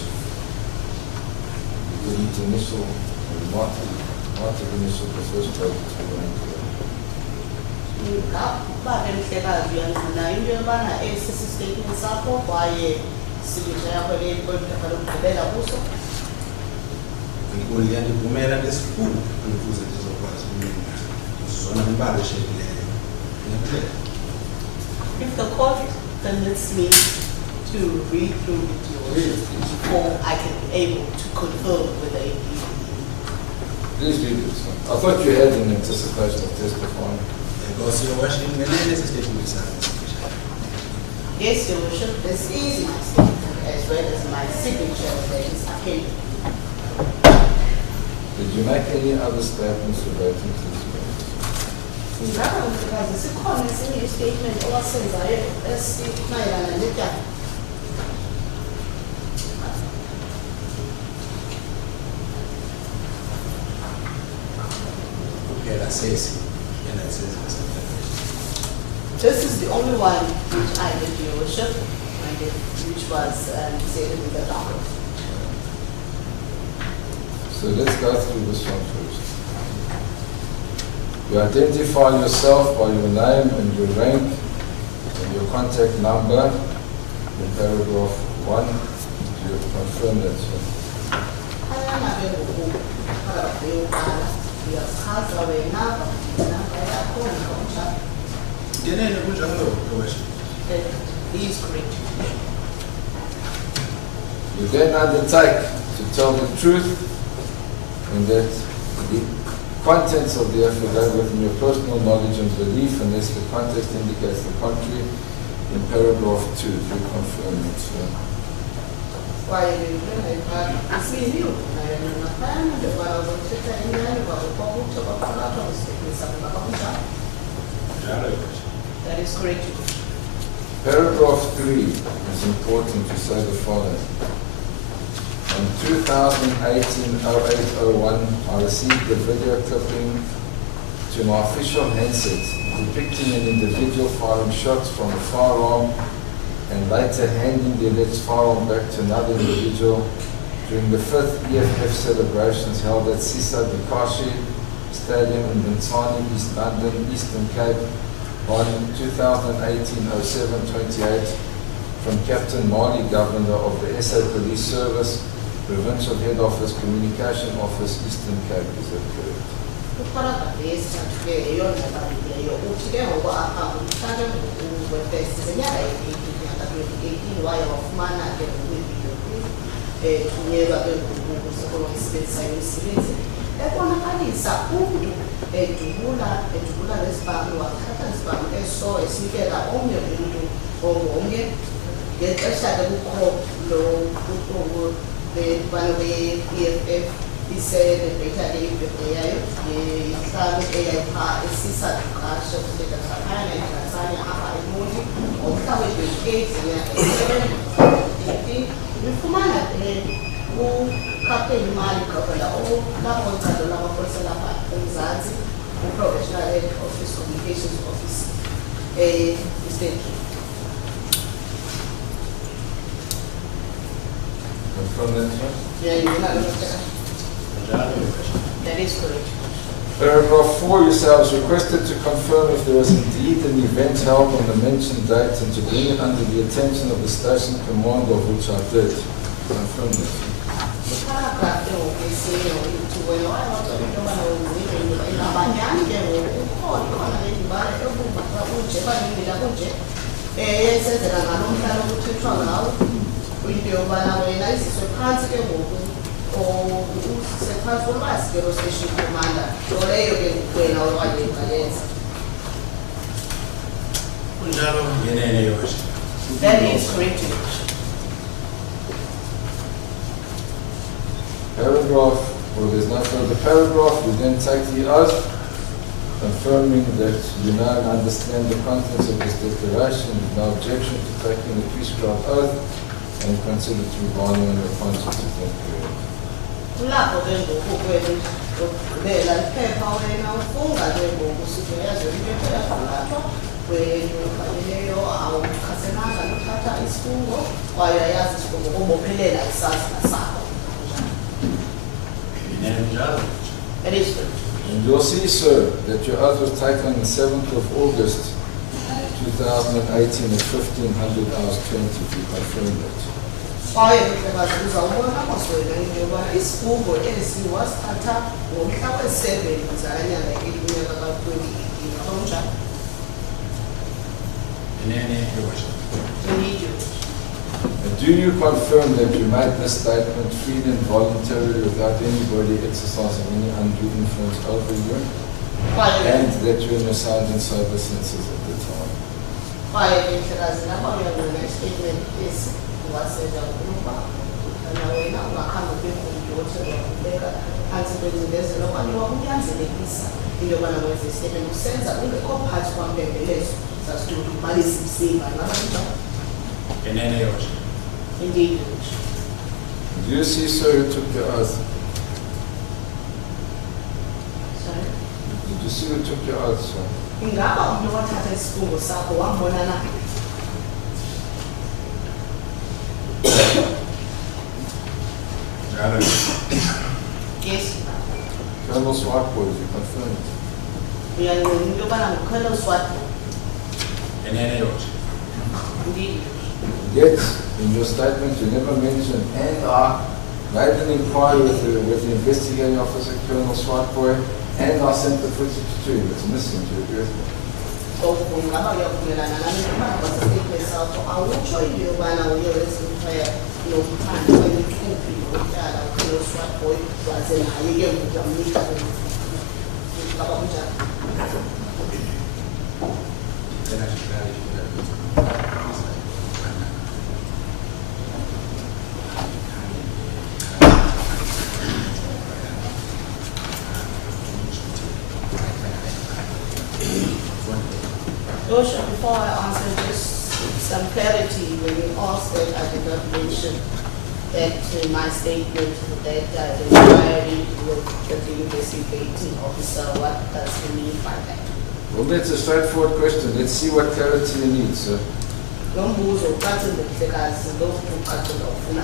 You didn't initial, not initial the first page. Uba emhlekazi uyangqina into yobana esi statement sakho kwaye signature yakho le iphepha lokugqibela kuso. Inkulu yandivumela ngesikhulu ukuze ndizokwazi ukuzona imibala eshekileyo. Ngiyakubeka. If the court permits me to read through it, Your Worship, before I can be able to confirm whether it is. Please read this. I thought you had an anticipation of testifying. Because your worship, ngenene statement sakho. Yes, Your Worship, this is my statement as well as my signature that is appended. Did you make any other statements relating to this matter? Ngapha mhlekazi sikhona esinye statement owasenzayo esimayelana netyala. Kuphela sesi enasiza. This is the only one which I did, Your Worship, which was stated in the docket. So let's go through this one first. You identify yourself by your name and your rank and your contact number in paragraph 1. Do you confirm that, sir? Phayana ke ngoku phakathi yokuqala uyachaza wena namba yakho ngokunjalo. Ngenene kunjalo your worship. He is correct. You then undertake to tell the truth and that the contents of the affidavit in your personal knowledge and belief, unless the context indicates the contrary, in paragraph 2. Do you confirm it, sir? Kwaye isiniwe nayo naphayana njengoba uzothetha inyani kwakuthi kwakuqalathwa ngesitekweni sakho ngaba kunjalo. Njalo your worship. That is correct. Paragraph 3 is important to say the following. On 2018-08-01, I received a video clipping to my official handset depicting an individual firing shots from a firearm and later handing the alleged firearm back to another individual during the 5th EFF celebrations held at CIC Julius Stadium in Bintani, East London, Eastern Cape on 2018-07-28 from Captain Marley, Governor of the SA Police Service, Provincial Head Office, Communication Office, Eastern Cape. Is that correct? Professional Head Office, Communications Office, Confirm that, sir? That is correct. Paragraph 4, yourselves requested to confirm if there was indeed an event held on the mentioned date and to bring it under the attention of the station commander, of which I did. Confirm that, sir. The paragraph that is correct. Paragraph, well, there's no further paragraph. We then take the oath, confirming that you know and understand the contents of this declaration, with no objection to taking the prescribed oath, and consider to be binding on your conscience of that period. That is correct. And you'll see, sir, that your oath was taken on the 7th of August, 2018 at 1500 hours 20, if you confirm that. And do you confirm that you made this statement freely and voluntarily without anybody exercising any undue influence over you? And that you were in your sound and sober senses at the time? Indeed. Do you see, sir, who took the oath? Sorry. Did you see who took your oath, sir? Yes. Colonel Swartboy, you confirm it? We are in Colonel Swat. Indeed. Yet, in your statement, you never mentioned, and I made an inquiry with the investigating officer, Colonel Swartboy, and I sent the footage to him. It's missing. Do you agree with me? Joshua, before I answer, just some clarity when you asked that I did not mention that in my statement that the inquiry with the investigating officer, what does he mean by that? Well, that's a straightforward question. Let's see what clarity you need, sir. Nombuzo ucathile mhlekazi lokhu ucathile ofuna.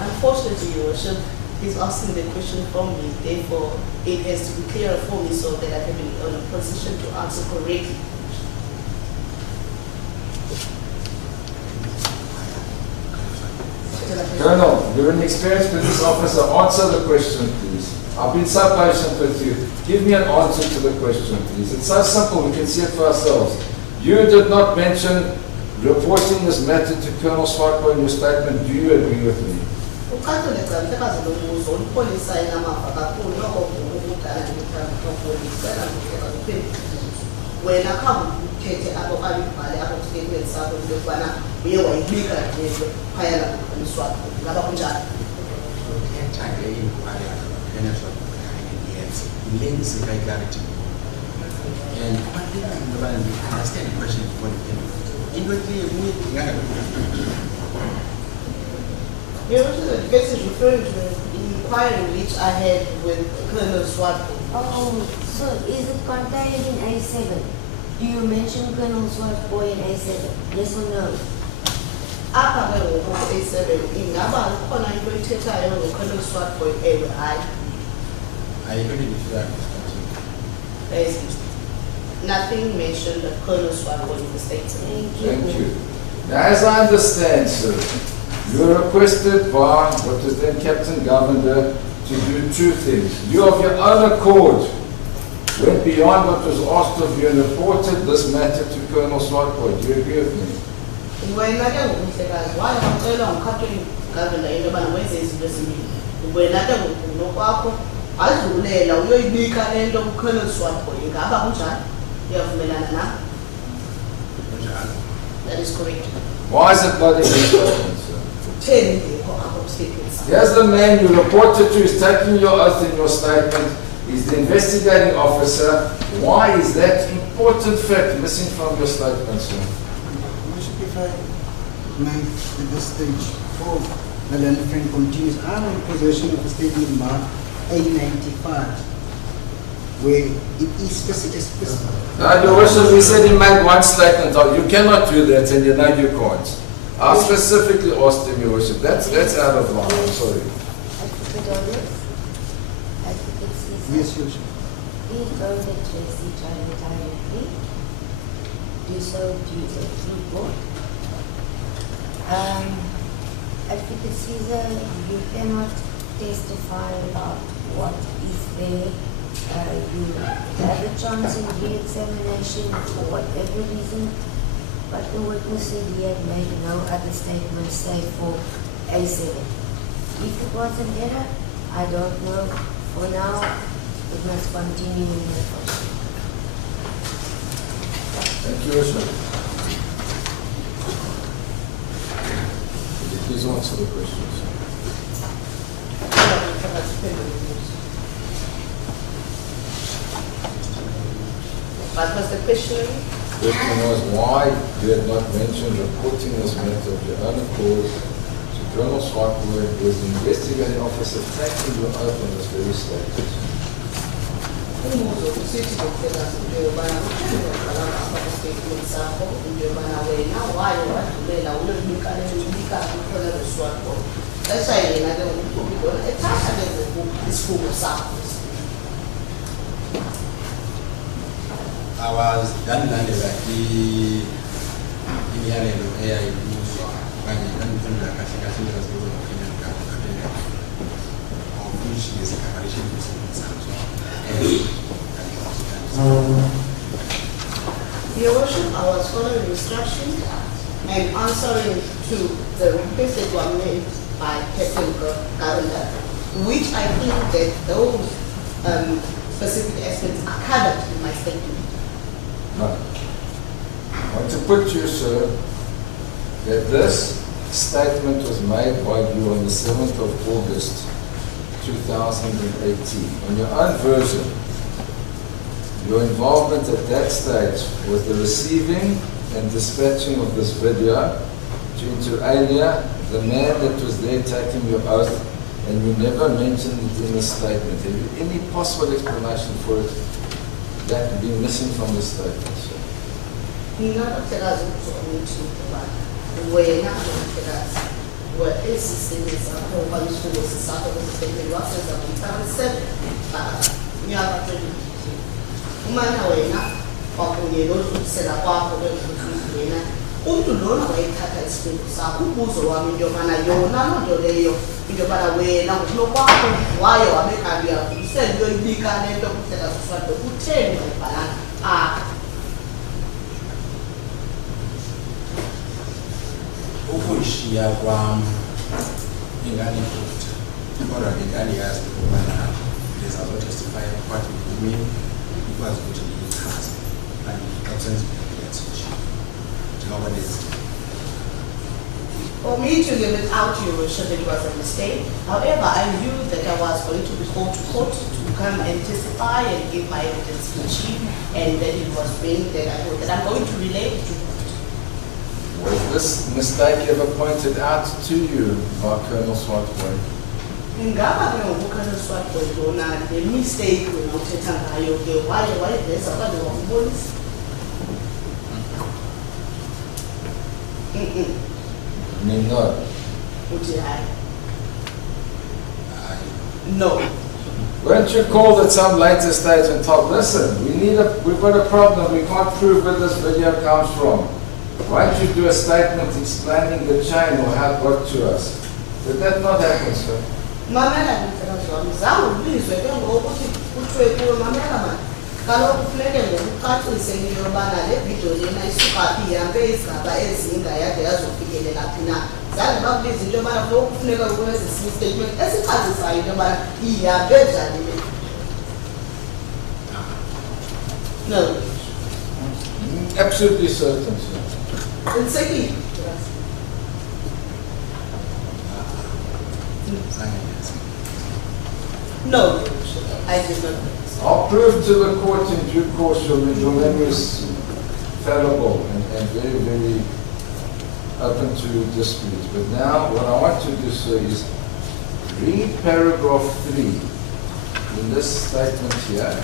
Unfortunately, Your Worship, he's asking the question from me, therefore it has to be clearer for me so that I can be in a position to answer correctly. Colonel, you're an experienced police officer. Answer the question, please. I've been so patient with you. Give me an answer to the question, please. It's so simple. We can see it for ourselves. You did not mention reporting this matter to Colonel Swartboy in your statement. Do you agree with me? And what did I understand the question for Your Worship, the case is referring to the inquiry which I had with Colonel Swartboy. Oh, so is it contained in A7? Do you mention Colonel Swartboy in A7? Yes or no? Apha ke ngoku A7 ingaba khona into ethethayo ngoColonel Swartboy ewe hayi. I really feel There is nothing mentioned of Colonel Swartboy in the statement. Thank you. Now, as I understand, sir, you were requested by what was then Captain Governor to do two things. You, of your own accord, went beyond what was asked of you and reported this matter to Colonel Swartboy. Do you agree with me? Wena ke ngokumhlekazi waya wacela ngumkapteni Governor into yobana wenze izinto ezimbini. Wena ke ngokwakho adlulela uyoyibika le nto kuColonel Swartboy. Ingaba kunjani? Uyavumelana na? That is correct. Why is it not in your statement, sir? Ten ngekho apho statements. Here's the man you reported to is taking your oath in your statement. He's the investigating officer. Why is that important fact missing from your statement, sir? If I may, at this stage, before the learned friend continues, I'm in possession of a statement marked 895, where it is specific. Your Worship, we said he made one statement. You cannot do that, and you know you can't. I specifically asked him, Your Worship. That's out of line. I'm sorry. Advocate Orders? Advocate CIC? Yes, Your Worship. Please go to Tracy directly. Do so due to report. Advocate Caesar, you cannot testify about what is there. You have a chance in re-examination for whatever reason, but the witness said he had made no other statement save for A7. If it was an error, I don't know. For now, it must continue in the process. Thank you, Your Worship. Please answer the questions. What was the question? The question was why you had not mentioned reporting this matter of your own accord to Colonel Swartboy, who was the investigating officer taking your oath on this very statement. Umbuzo usithi ngokufikazi into yobana uqala apha kwi-statement sakho into yobana wena waye wadlulela uyobika kuColonel Swartboy. Xesha yena ke ngoku lona ethatha ke ngoku isifungo sakho. I was ndandilandela imiyalelo eyayibuzwa okanye ndandifundela kahle kahle into zazibuzwa ngokhenyana of which is a preparation for Your Worship, I was following instructions and answering to the request that were made by Captain Governor, which I think that those specific aspects are covered in my statement. No. I want to put you, sir, that this statement was made by you on the 7th of August, 2018. On your own version, your involvement at that stage was the receiving and dispatching of this video to inter alia, the man that was there taking your oath, and you never mentioned it in the statement. Have you any possible explanation for it that being missing from the statement, sir? Mina ndakutshela ukuthi wena nomhlekazi esisebenzisa sakho okanye isifundisi sakho kwesibhedlela wasenza ngo-37 minyaka 20. Umana wena kwakunye nodlulisela kwakho kwendlulisela wena umntu lona wayethatha isifundo sakho. Umbuzo wami into yobana yona loo nto leyo into yobana wena ngokunokwakho waye wabe kanti uyadlulisela uyoyibika le nto kumhlekazi uswade kutheni wayibhalanga apha. Ukuyishiya kwam inganiphutha kodwa ke ndandiyazi ukubana ndizazotestify apart with ikwazi ukuthi ndiyichaze and i-absence of evidence njengoba ndenza. For me to give it out to you, Worship, it was a mistake. However, I knew that I was going to be called to court to come and testify and give my evidence to the chief, and that it was being that I thought that I'm going to relate to court. Was this mistake ever pointed out to you by Colonel Swartboy? Ingaba ke ngokukhanya Swartboy lona le mistake wena uthetha ngayo ke wayeveza okanye wakubonisa? No. Uthi hayi. No. Weren't you called at some later stage and told, listen, we've got a problem, we can't prove where this video comes from. Why don't you do a statement explaining the chain or how it got to us? Did that not happen, sir? Mamela ngicela zami zange ubizwe ke ngokuthi kuthiwe kuwe mamela mani kaloku kufuneke ngokucacise into yobana le video lena isukaphi ihambe izigaba ezinga yade yazofikelela phi na. Zange bakubiza into yobana kufuneka ukwenza esinye statement esichazisayo into yobana ihambe njani le. No. Absolutely certain, sir. Qinisekile. No, I did not. I'll prove to the court in due course your memory is fallible and very, very open to dispute. But now what I want to do, sir, is read paragraph 3 in this statement here.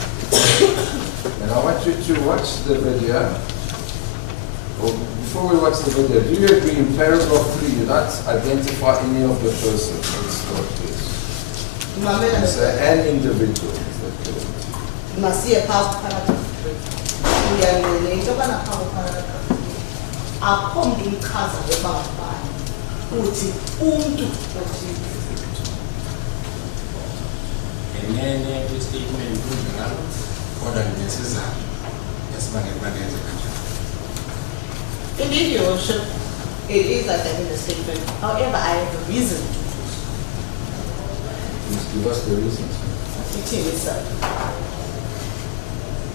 And I want you to watch the video. Well, before we watch the video, do you agree in paragraph 3 you not identify any of the persons? Let's start this. It's an individual. Masiye phaa paragraph 3. Uyanele into yobana phaa paragraph 3 akho mntu umchazayo uba ngubani. Uthi umntu othile. Ngenye statement kunjalo kodwa nesizathu esibangela uba ndenze kanjalo. Indeed, Your Worship, it is like that in the statement. However, I have a reason to do so. Please give us the reasons. It is, sir.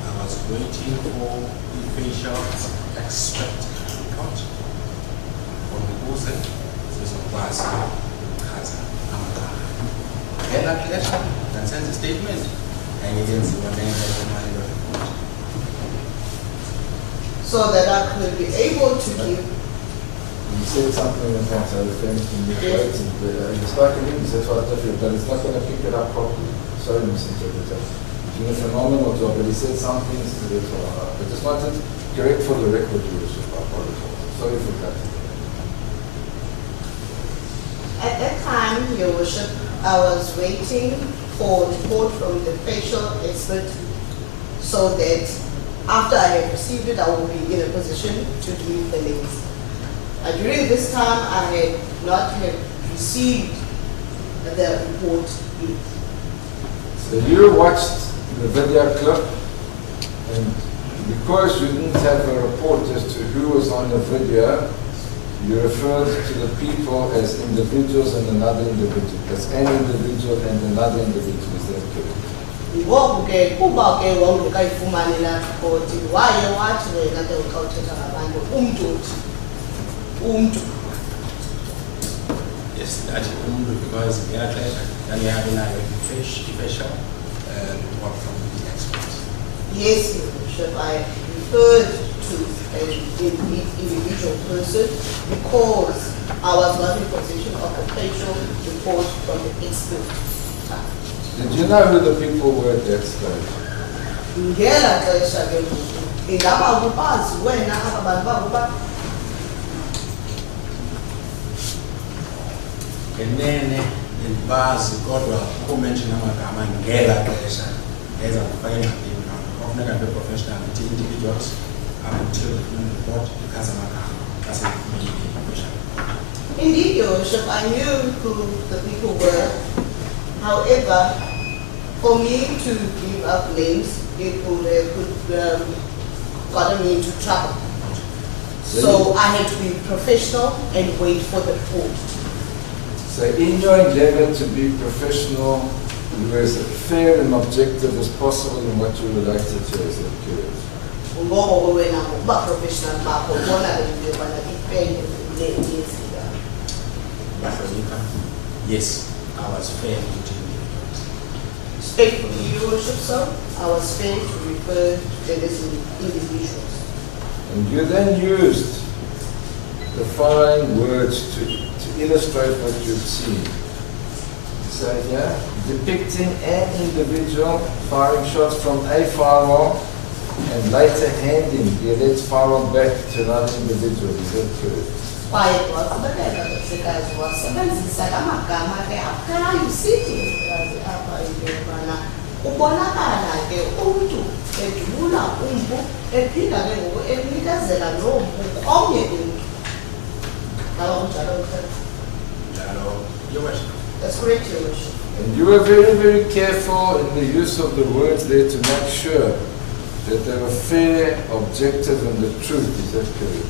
I was waiting for the facial extract report from the person sizokwazi ukuchaza amagama. Ngela xesha ndansenza istatement engenziwa nengekho report. So that I could be able to give. You said something in terms of the French in the writing, but you started in this, but it's not going to pick it up properly. Sorry, misinterpreter. You did a phenomenal job, but he said some things to this. I just wanted correct for the record, Your Worship. I apologize. Sorry for that. At that time, Your Worship, I was waiting for a report from the facial expert so that after I had received it, I would be in a position to give the names. During this time, I had not had received the report yet. So you watched the video clip, and because you didn't have a report as to who was on the video, you referred to the people as individuals and another individual. As an individual and another individual. Is that correct? Ngoku ke kuba ke wawungekayifumani laa ripoti waye wathi wena ke xa uthetha ngabantu umntu Yes, ndathi umuntu because ngela xesha ndandihambe nayo i-facial report from the experts. Yes, Your Worship, I referred to an individual person because I was not in possession of a facial report from the expert. Did you know who the people were at that stage? Ngela xesha ke ngoku ingaba ukubazi wena aba bantu bangoba ngenene ndibazi kodwa ukumenshina amagama ngela xesha eza kufaka engqabeni loo nto kwafuneka ndibe professional ndithi individuals until the film report ichaza amagama xa sendifumene i-question. Indeed, Your Worship, I knew who the people were. However, for me to give up names, it would have gotten me into trouble. So I had to be professional and wait for the report. So in your endeavor to be professional, you were as fair and objective as possible in what you related to as a curious. Yes, I was fair to Respectfully, Your Worship, sir, I was fair to refer to these individuals. And you then used the following words to illustrate what you've seen. So here, depicting an individual firing shots from a firearm and later handing the alleged firearm back to another individual. Is that correct? Quiet was the letter that said I was sebenzisa amagama ke akhayo sithi apha intobana ubonakala ke umuntu edlula umpu ephinda ke ngoku enikezela lo mpu komnye umntu. Ngaba kunjalo mfethu. njalo. Your Worship. That's correct, Your Worship. And you were very, very careful in the use of the words there to make sure that they were fair, objective, and the truth. Is that correct?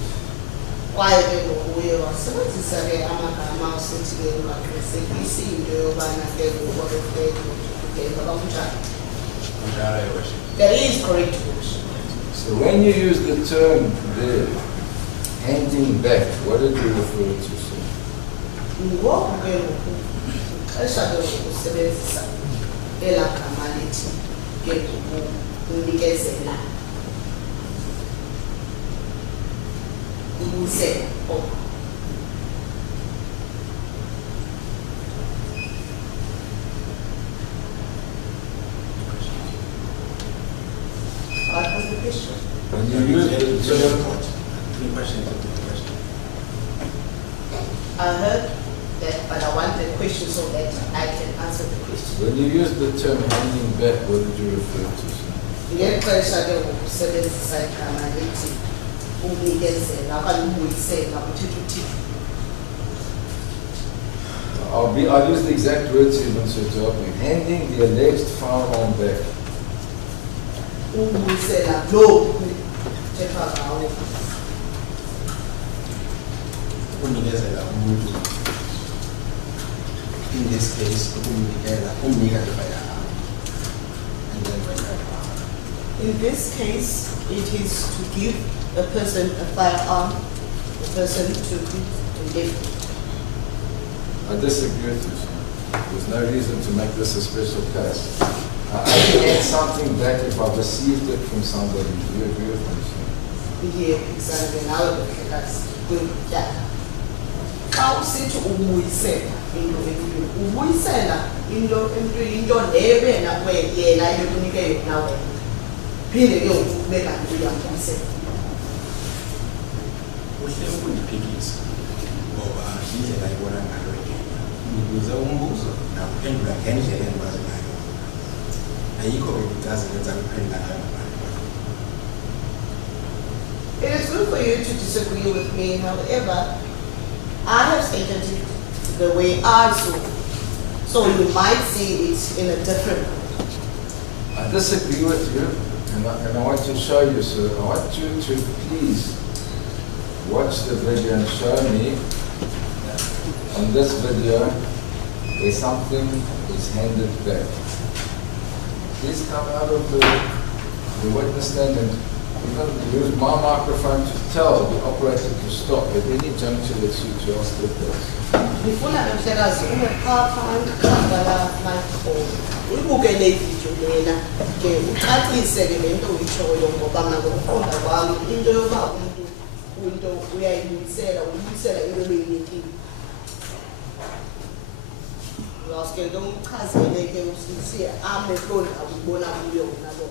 Kwaye ke ngoku uye wasebenzisa ke amagama usithi ke ungaqinisekisi into yobana ke ngoku ke ngaba kunjalo. Njalo, Your Worship. That is correct, Your Worship. So when you use the term there, handing back, what did you refer to, sir? Ngoku ke ngoku xesha ke ngokusebenzisa elaa gama lithi ke ngoku unikezela ubuyisela oko. What was the question? When you use the term, Three questions of the question. I heard that, but I want the question so that I can answer the question. when you use the term handing back, what did you refer to, sir? Ngexesha ke ngokusebenzisa igama lithi unikezela okanye ubuyisela uthetha uthini. I'll use the exact words even so to help me. Handing the alleged firearm back. Ubuyisela lo kuthethwa ngawo. Unikezela umuntu. In this case, umnika le-firearm. And then when In this case, it is to give a person a firearm, a person to be indebted. I disagree with you, sir. There's no reason to make this a special case. I can add something back if I've received it from somebody. Do you agree with me, sir? Ndiye exactly nawe because kuyakudala. Xa usithi ubuyisela into emntwini, ubuyisela into emntwini into leyo yena yena ebekunike yona wena. Phinde ke ngoku kube kanti uyambuyisela. uhle ukundiphikisa ngoba indlela ayibona ngayo yena ndibuze umbuzo nakuphendula ngendlela endikwazi ngayo ayikho ke kuchazela enza kuphendula ngayo ngabantu. It is good for you to disagree with me, however, I have stated it the way I saw it. So you might see it in a different way. I disagree with you, and I want to show you, sir. I want you to please watch the video and show me on this video where something is handed back. Please come out of the witness stand and even use my microphone to tell the operator to stop at any juncture that suits your status. Ndifuna ke mhlekazi ume phaa phantsi kwala microphone uyibukele ividiyo lena ke ucacise ke le nto uyitshoyo ngoba ngakufunda kwami into yoba into uyayibuyisela into ebeyinikiwe. Uyawuske ke umchazele ke usisi amehloni akubona kuyo wona lo.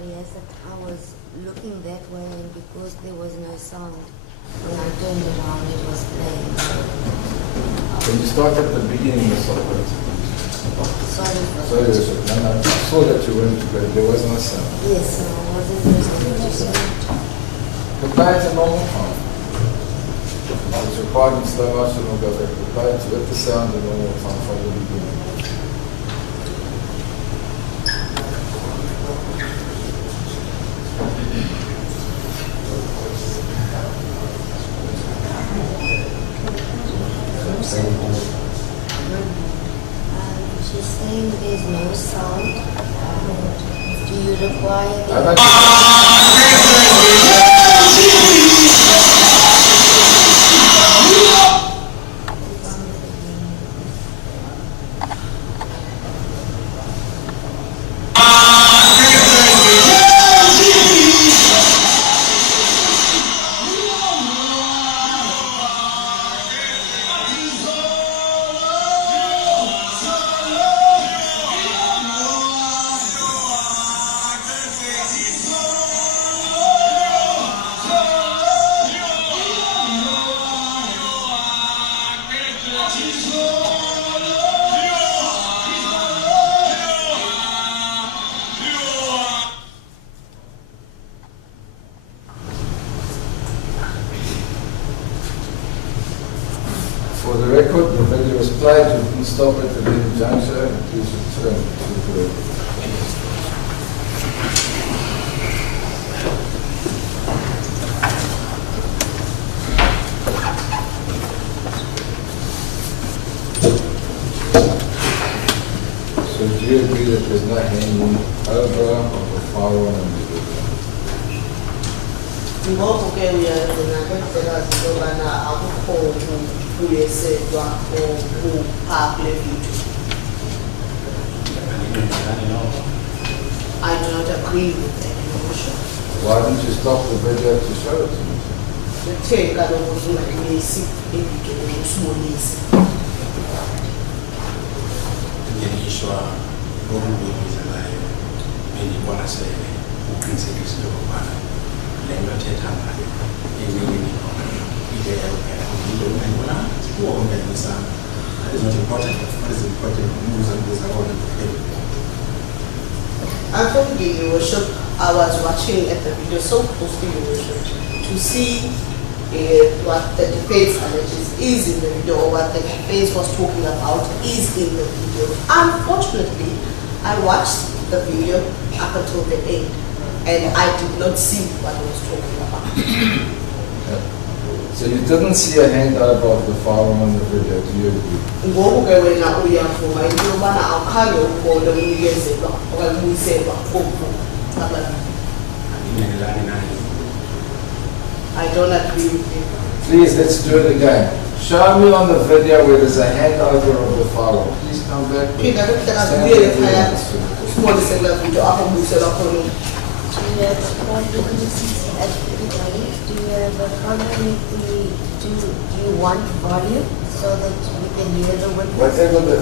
sorry, as that I was looking that way, and because there was no sound, when I turned around, it was playing. Can you start at the beginning, Mr. Operator? Sorry for Sorry, that. Bishop. No, I saw that you went to bed. There was no sound. Yes, I wasn't listening to you. Apply it to normal time. It's required in slow motion or go back. Apply it with the sound in normal time from the beginning. She's saying there's no sound. Do you require I'd the... like to- For the record, the video was played. You can stop at the middle juncture and please return to the So do you agree that there's no hanging over of the firearm in the video? Ngoku ke uyagcina kwenzeka zintobana akukho kuyesedwa kuphaa kule video. I do not agree with that notion. Why didn't you stop the video to show it to me? Kutheni kaloku uzungayimisi ividiyo usibonise? Ngiyishwa okubiza nayo bengibona sele uqinisekisile ukubana le nto athetha ngayo emini ile yaphela into engibona kuwo ongayisa. That is not important. What is important umbuza wona kuphela. I think your worship, I was watching at the video so closely, your worship, to see what the defense alleges is in the video, or what the defense was talking about is in the video. Unfortunately, I watched the video up until the end, and I did not see what he was talking about. So you didn't see a hand over of the firearm in the video, do you agree? Ngoku ke wena uyavuma into yobana awukhange ubone umnikezelwa okanye ubuyiselwa koku ababili. Andingenelani nayo. I don't agree with you. Please, let's do it again. Show me on the video where there's a hand over of the firearm. Please come back. Phinda ke kuhleka Stand zibuyele up ekhaya here. usibonise kula video apho ubuyiselwa khona. Do you have a problem at everybody? Do you have a problem if we do you want volume so that we can hear the witness? Whatever the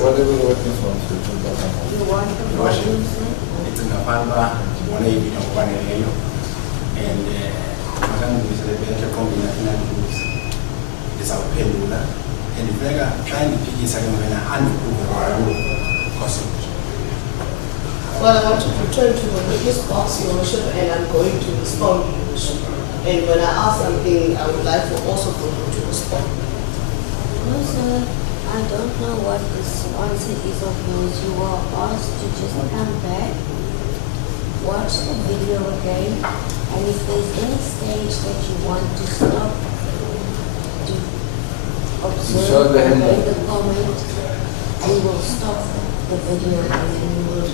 witness wants to do. You want the volume, sir? Ndicinga phanba ndibone ividiyo ngokwaneleyo and makangibuyisele benke kombina inandibuza ndizawuphendula and funeka xa ndiphikisa ke mna andikuve kwayo kosekusho. Well, I want to return to the witness box, Your Worship, and I'm going to respond, Your Worship. And when I ask something, I would like for also for you to respond. No, sir. I don't know what this answer is of yours. You were asked to just come back, watch the video again, and if there's any stage that you want to stop, to observe Show the hand read up. the comment, we will stop the video and then we will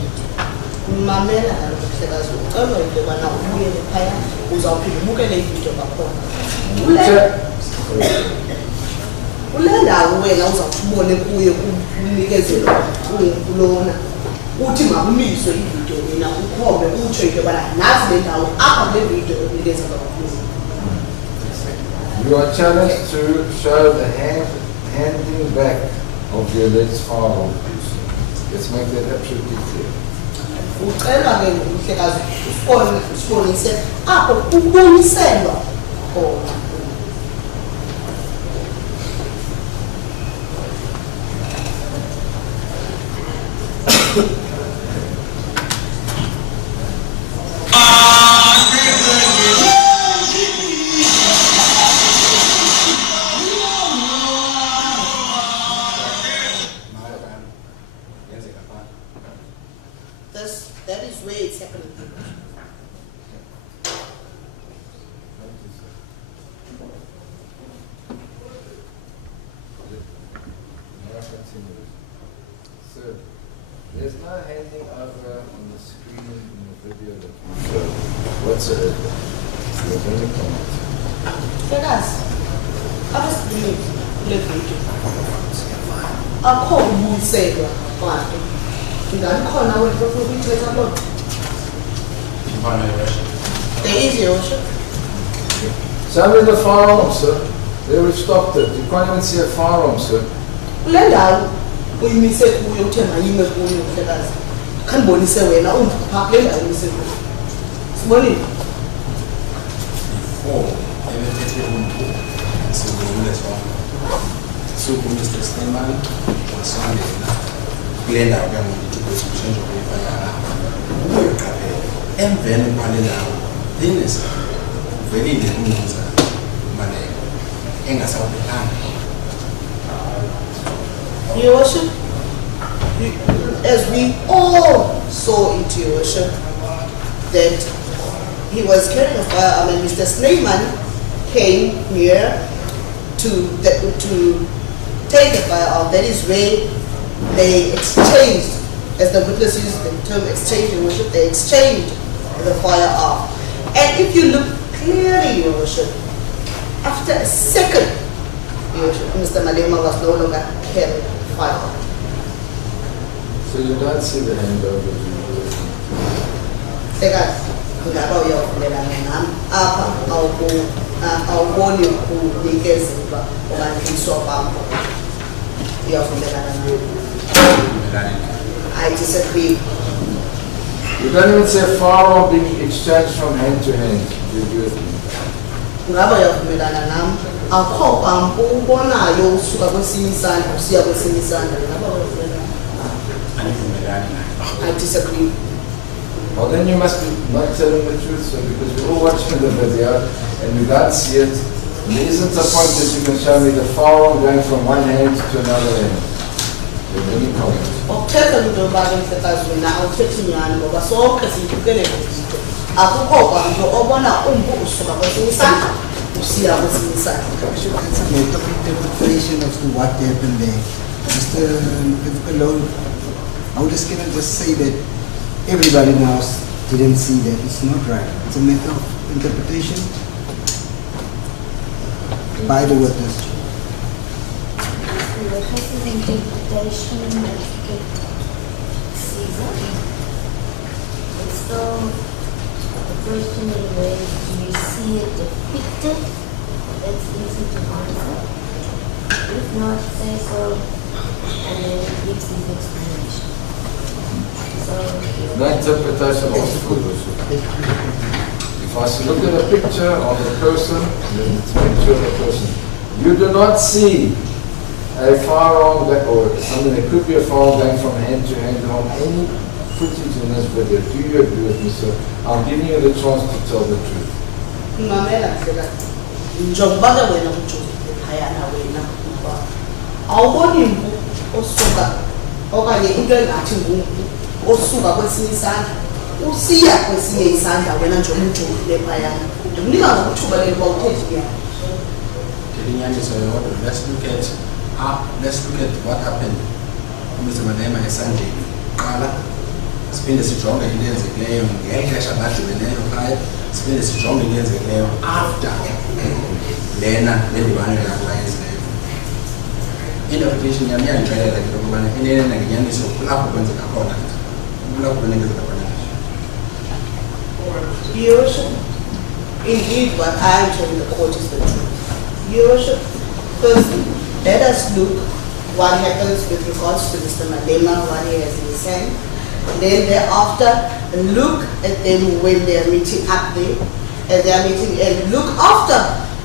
Mamela alikuhlekazi ucela into yobana ubuyele phaya uzawuphinda ubukele ividiyo kwakhona. Kule ndawo wena uzawuthi ubone kuye kumnikezelo kulona uthi makumiswe ividiyo wena ukhombe utsho into yobana nazi le ndawo apha kule vidiyo ekunikeza kakhulu. You are challenged to show the handing back of your alleged firearm. Let's make that absolutely clear. ucela ke ngumhlekazi usibonise apho uboniselwa khona. That is where it's happening. So, there's no handing over on the screen in the video that we showed. What's it? There's any comment? Because obviously leverage. Akho ubuyiselwa kwakhe. Ingakhona wena ukuthetha lo. There is your worship. Show me the firearm, sir. They would have stopped it. You can't even see a firearm, sir. Kule ndawo uyimise kuyo uthe mayime kuyo mhlekazi. Khanibonise wena ungapha kule ndawo uyimise kuyo. Sibonile. So Mr. Snyman was Sunday kule ndawo kangokuthi change of emveni kwale ndawo linesi velile umnumza Malema engasawubhekanga. Your worship, as we all saw it, your worship, that he was carrying a firearm and Mr. Snyman came here to take the firearm. That is where they exchanged, as the witness used the term exchange, your worship, they exchanged the firearm. And if you look clearly, your worship, after a second, your worship, Mr. Malema was no longer carrying the firearm. So you don't see the handover. Second, kungaba uyavumelana nami apha awuboni ukunikezelwa okanye kwami. Uyavumelana nami? I disagree. You don't even see a firearm being exchanged from hand to hand. You do it. Kungaba uyavumelana nami? Akho kwampu ubonayo usuka kwesinye isandla usiya kwesinye isandla. Kungaba uyavumelana? I disagree. Well, then you must be not telling the truth, sir, because we're all watching the video and we can't see it. And there isn't a point that you can show me the firearm going from one hand to another hand. Do you have any comments? Ukuthetha into yobaba mhlekazi wena awuthethi nyani ngoba sonke siyihlukene ngokuzinto. Akukho kwamntu obona umpu usuka kwesinye isandla usiya kwesinye isandla. It's a matter of interpretation as to what happened there. Mr. Alone, I would just say that everybody now didn't see that. It's not right. It's a matter of interpretation by the witness. The first interpretation Caesar. It's still the question in where you see it depicted. That's easy to answer. If not, say so, and then it gives his explanation. So, The interpretation also good. If I look at a picture of a person, then it's a picture of a person. You do not see a firearm that, or something that could be a firearm going from hand to hand on any footage in this video. Do you agree with me, sir? I'm giving you the chance to tell the truth. Mamela mhlekazi. Njengoba ke wena ujongile phayana wena ukuba awuboni impu osuka okanye into engathi ngumpu osuka kwesinye isandla usiya kwesinye isandla wena nje umjongile phayana. Ndimnika ngokuthuba lelo uthethi ya. Let's look at what happened. Mr. Malema esandleni qala siphinde sijonge into eyenzekileyo ngexesha badlulileyo phaya siphinde sijonge into eyenzekileyo after lena nendibano yakho ayenzileyo. Interpretation yami iyandixelela ke lokubana enene nangenyaniso kulapho kwenzeka khona kulapho kwenzeka khona. Your Worship, indeed what I am telling the court is the truth. Your Worship, firstly, let us look what happens with regards to Mr. Malema, what he has in his hand. Then thereafter, look at them when they are meeting up there, and look after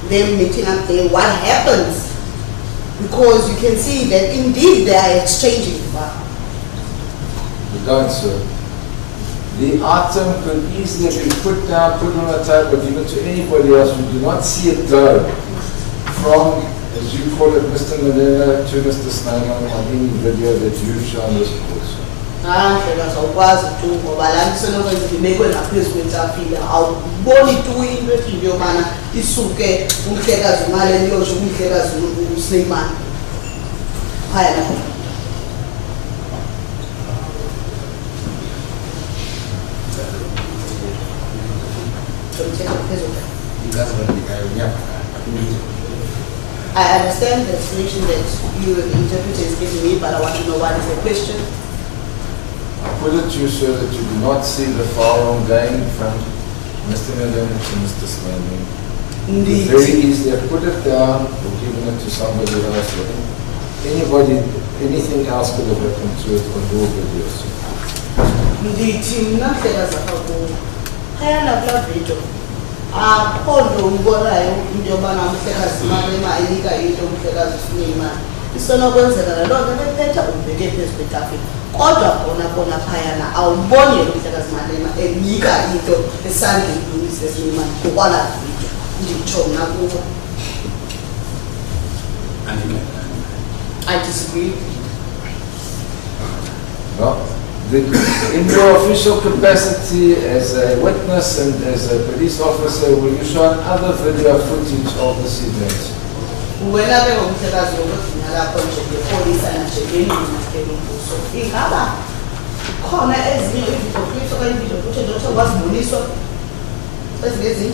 them meeting up there, what happens. Because you can see that indeed they are exchanging. You don't, sir. The item could easily be put down, put on a table, given to anybody else. We do not see it go from, as you call it, Mr. Malema to Mr. Snyman on any video that you've shown this course. Awukwazi tu ngoba la kusenokwenza ibekwe ngaphezu kwetafile awuboni tu into ethi nje yobana isuke umhlekazi imali eliyosho umhlekazi uSleyman haya lapho. I understand the explanation that you, the interpreter, is giving me, but I want to know what is the question. I put it to you, sir, that you do not see the following going from Mr. Malema to Mr. Snyman. Indeed. Very easy. Put it down or given it to somebody else. Anybody, anything else could have happened to it on your video, sir. Indeed, nothing has happened. I am not video. Akhondo ubonayo into yobana umhlekazi Malema enika into umhlekazi uSleyman isenokwenzeka lonke bephetha ubheke phezu kwetafile kodwa khona phayana awuboni umhlekazi Malema enika into esandleni uSleyman ngokwala video nditsho mna kubo. I disagree. No. In your official capacity as a witness and as a police officer, will you show other video footage of this event? When I go to the police and ingaba khona ezinye izinto kuyiso kanye izinto futhi nje waziboniswa ezingezi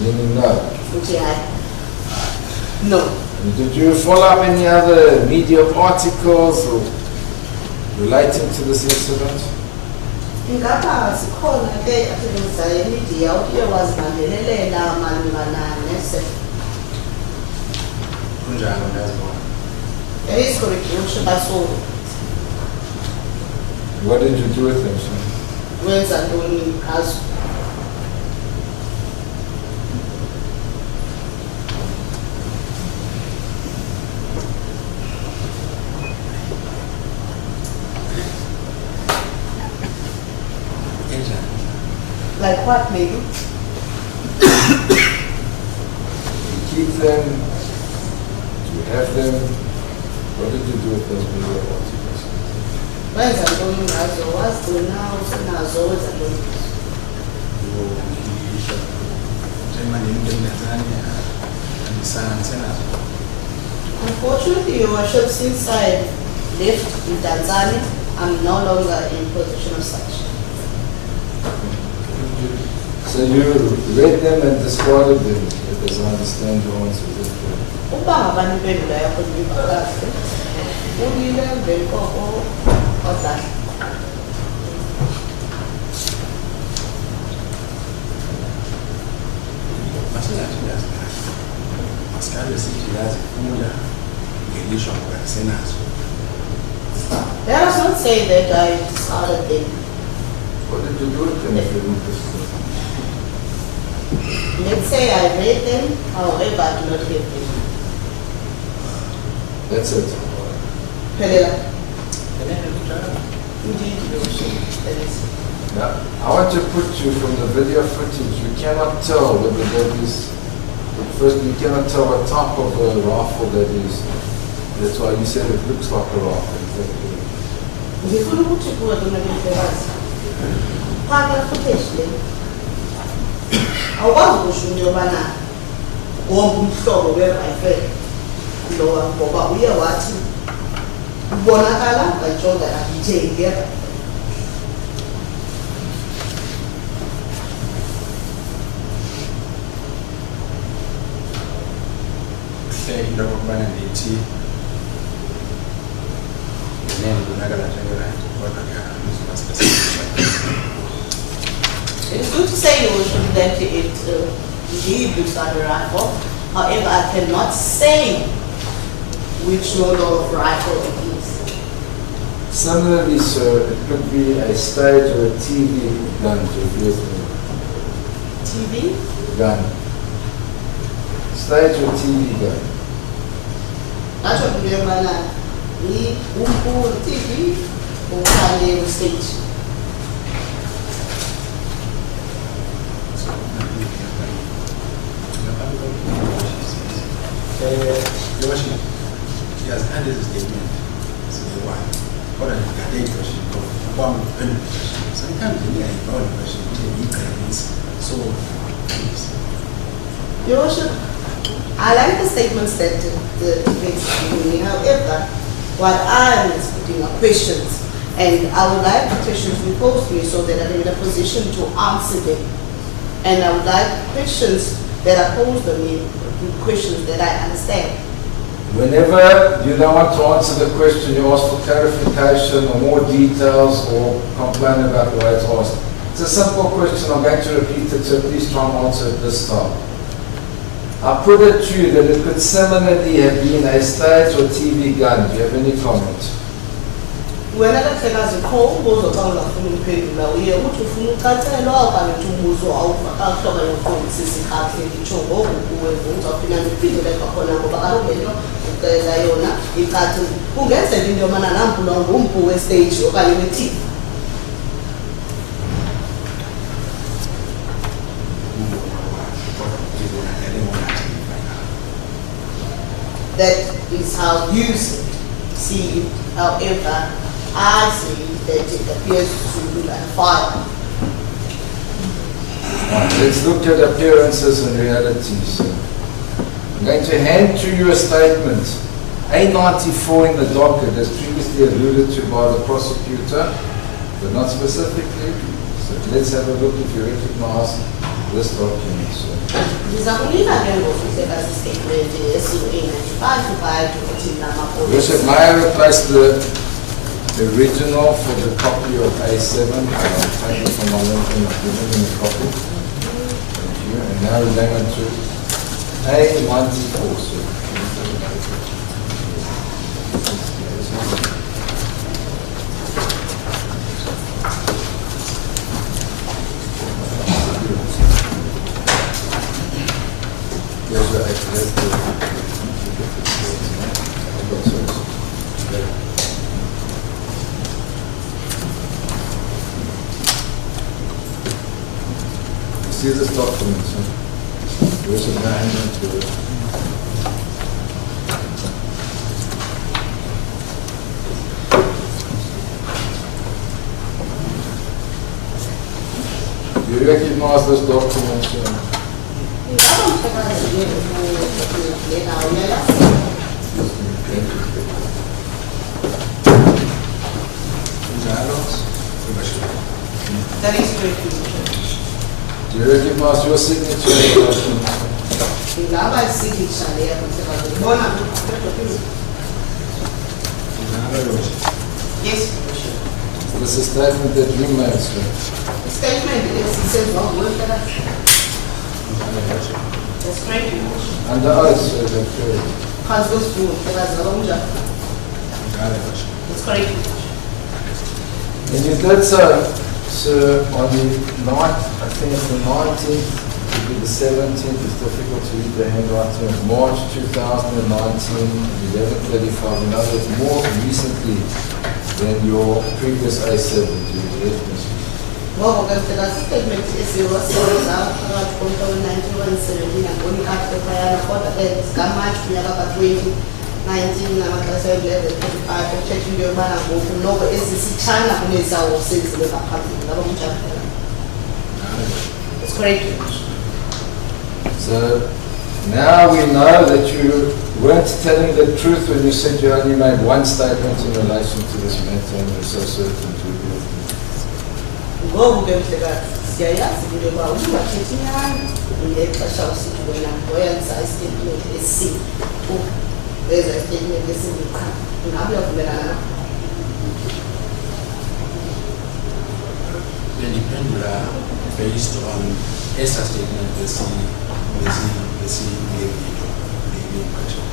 Meaning no. futhi hayi. No. Did you follow up any other media articles or relating to this incident? Ingaba sikhona ke asebenzayo media uye wazilandelela malungana nese. Kunjalo ndazibona. That is correct. Usho baso What did you do with them, sir? wenza ntoni ngazo. Like what, maybe? Keep them? Do you have them? What did you do with those media articles? Wenza ntoni ngazo? Wazigcina usenazo wenza ntoni ngazo? Unfortunately, Your Worship, since I left in Tanzania, I'm no longer in possession of such. So you read them and discarded them, as I understand your answer. Uba ngabani impendulo yakho ndiyiva kahle, ulile emveni koko wadlala. Let us not say that I discarded them. What did you do with them if you didn't discard? Let's say I read them, however, I do not have them. That's it. Pelela. Indeed, Your Worship, that is. Now, I want to put you from the video footage. You cannot tell whether that is. First, you cannot tell what type of a rifle that is. That's why you said it looks like a rifle. Exactly. Ngifuna ukuthi kuwe kumele phaka footage le. Awukwazi ukusho into yobana wonke umhlobo we-rifle lowa ngoba uye wathi ubonakala ngajonga akuyithengi ke. Into yokubana ndithi nendonakala njengerayithi kodwa ke andizuba specific. It's good to say, Your Worship, that it indeed looks like a rifle. However, I cannot say which model of rifle it is. Similarly, sir, it could be a stage or a TV gun to replace TV? gun. Stage or TV gun. That's what we're doing right now. We pull the TV or carry the stage. Your worship, he has handed his statement. So why? What are the question? One question. Sometimes you need a question, you can answer. So, Your Worship, I like the statements that the defense is giving me. However, what I am putting are questions, and I would like the questions to be posed to me so that I'm in a position to answer them. And I would like questions that are posed to me, questions that I understand. Whenever you don't want to answer the question, you ask for clarification or more details or complain about the way it's asked. It's a simple question. I'm going to repeat it, so please try and answer it this time. I put it to you that it could similarly have been a stage or TV gun. Do you have any comment? When I take as a call, goes about the phone page now, we are to phone cancer and all about to move out of your phone, Sissy Carter, the Chongo, who will vote up in a figure like a corner of Arabella, Iona, Icatu, who gets a video man and ample on room for a stage or by your teeth. That is how you see it. However, I see that it appears to be like fire. Right, let's look at appearances and realities. I'm going to hand to you a statement. A94 in the docket, as previously alluded to by the prosecutor, but not specifically. So let's have a look if you recognize this document. So. Bishop, may I replace the original for the copy of A7? I'll take it from my link and give him a copy. Thank you. And now we're going on to A94. So. See this document, so there's a man to it. Do you recognize this document, sir? That is correct. Do you recognize your signature in the document? Yes. This is a statement that you made, sir. The statement is, he says, well, work that up. That's correct. Under oath, sir, is that correct? Because those two, that's correct. And you did so, sir, on the 9th, I think it's the 19th, it could be the 17th, it's difficult to read the handwriting, of March 2019, 11:35, in other words, more recently than your previous A7, do you believe, Mr. Well, the statement is it was out from 1917 and only after prior for the March 2019, Namakasa 11:35, checking your man and go no, but it's China who is our sales in the country. It's correct. So now we know that you weren't telling the truth when you said you only made one statement in relation to this matter and you're so certain to be guilty. Well, we're going to get CIC Julius Malema, and the special situation where I statement is C. There's a statement is in the camp. Then depend based on ESA statement, the C gave the question.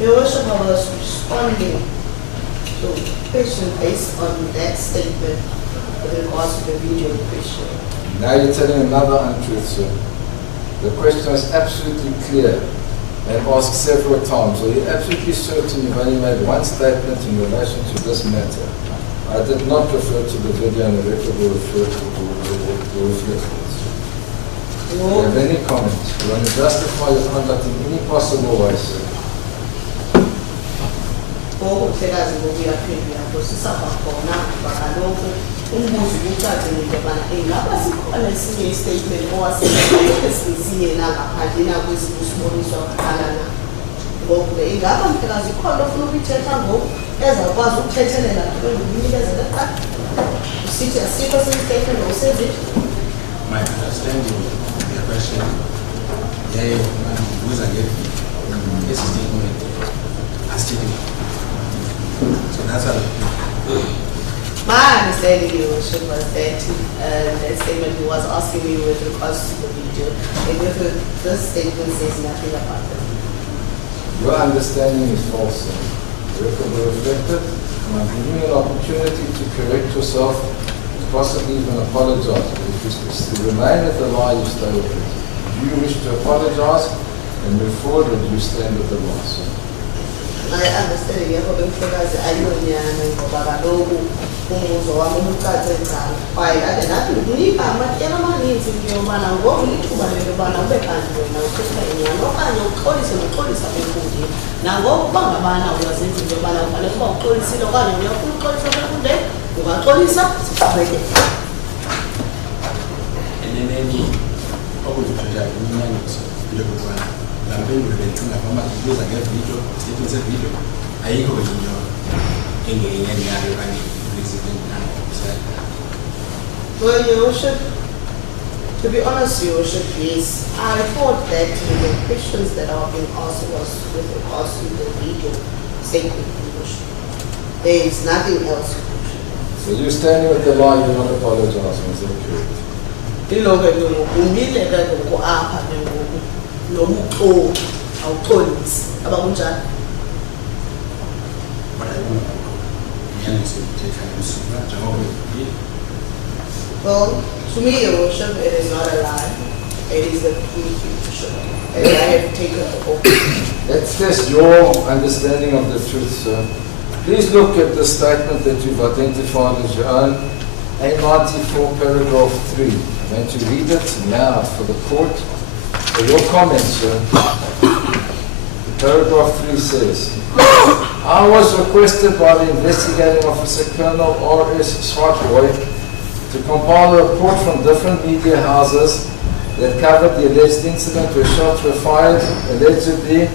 Your Worship, I was responding to question based on that statement with regards to the video question. Now you're telling another untruth, sir. The question is absolutely clear and asked several times. Are you absolutely certain you've only made one statement in relation to this matter? I did not refer to the video and the record will refer to the reflect. Do you have any comments? You want to justify your conduct in any possible way, sir? Ngokuhlekazi ngokuyaphendula kusisapha khona bakaloku umbuzo ucacile into yobana ingaba sikhona esinye istatement owasesinye nangaphandle nakwezinye usiboniswa kuqala na ngoku ke ingaba mhlekazi ikhona ofuna ukuyithetha ngoku ezawukwazi ukuthethelela njengokunikeza kuqala usithi asikho sinye-statement ngosevile. My understanding of the question, who's again, is a statement, a statement. So that's how. My understanding, Your Worship, was that that statement he was asking me with regards to the video, and with this statement says nothing about it. Your understanding is false, sir. The record will reflect it, and I'm giving you an opportunity to correct yourself, and possibly even apologize. But if you remain with the lie, you stay with it. Do you wish to apologize and move forward, or do you stand with the lie, sir? I understand yebo bemhlekazi ayiyonyana ngoba kaloku umbuzo wami umucacencana kwaye kade nathi ngikunika amatyela amaninzi into yobana ngoku lithuba lento yobana ube kanti wena uthetha inyani okanye uxolise noxolisa benkundeni nangoku uba ngabana uyazenza into yobana kufanele uba uxolisile okanye uyafuna uxolisa benkundeni ungaxolisa siqhubekeke. Eneneni okuzithola inyaniso into yokubana lampendulo bencinga kwama kubuza ngevideo statement sevideo ayikho into engenyani yayo okanye president nayo. Well, Your Worship, to be honest, Your Worship, yes, I thought that the questions that are being asked was with regards to the video statement, Your Worship. There is nothing else. So you're standing with the lie, you're not apologizing, is that correct? Ilonke ke ngoku umile ke ngoku apha ke ngoku nobuxoki awuxolisi abakunjani. Well, to me, Your Worship, it is not a lie. It is the truth, Your Worship. And I have taken the oath. Let's test your understanding of the truth, sir. Please look at the statement that you've identified as your own, A94, paragraph 3. I'm going to read it now for the court. For your comments, sir. Paragraph 3 says, I was requested by the investigating officer, Colonel R.S. Swartboy, to compile a report from different media houses that covered the alleged incident where shots were fired, allegedly,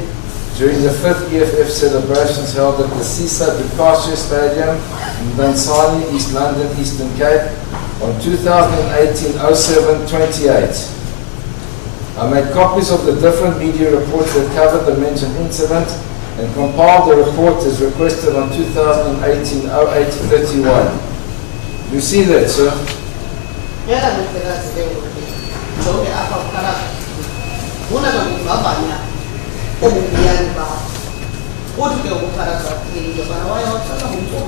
during the 5th EFF celebrations held at the CIC Julius Stadium in Dunsany, East London, Eastern Cape, on 2018-07-28. I made copies of the different media reports that covered the mentioned incident and compiled the report as requested on 2018-08-31. You see that, sir? Yeah, that's the Joke apha ukhala ufuna ngokuvavanya obubiyani bakho uthi ke ukupharakha into yobana wayawuthatha ngumntu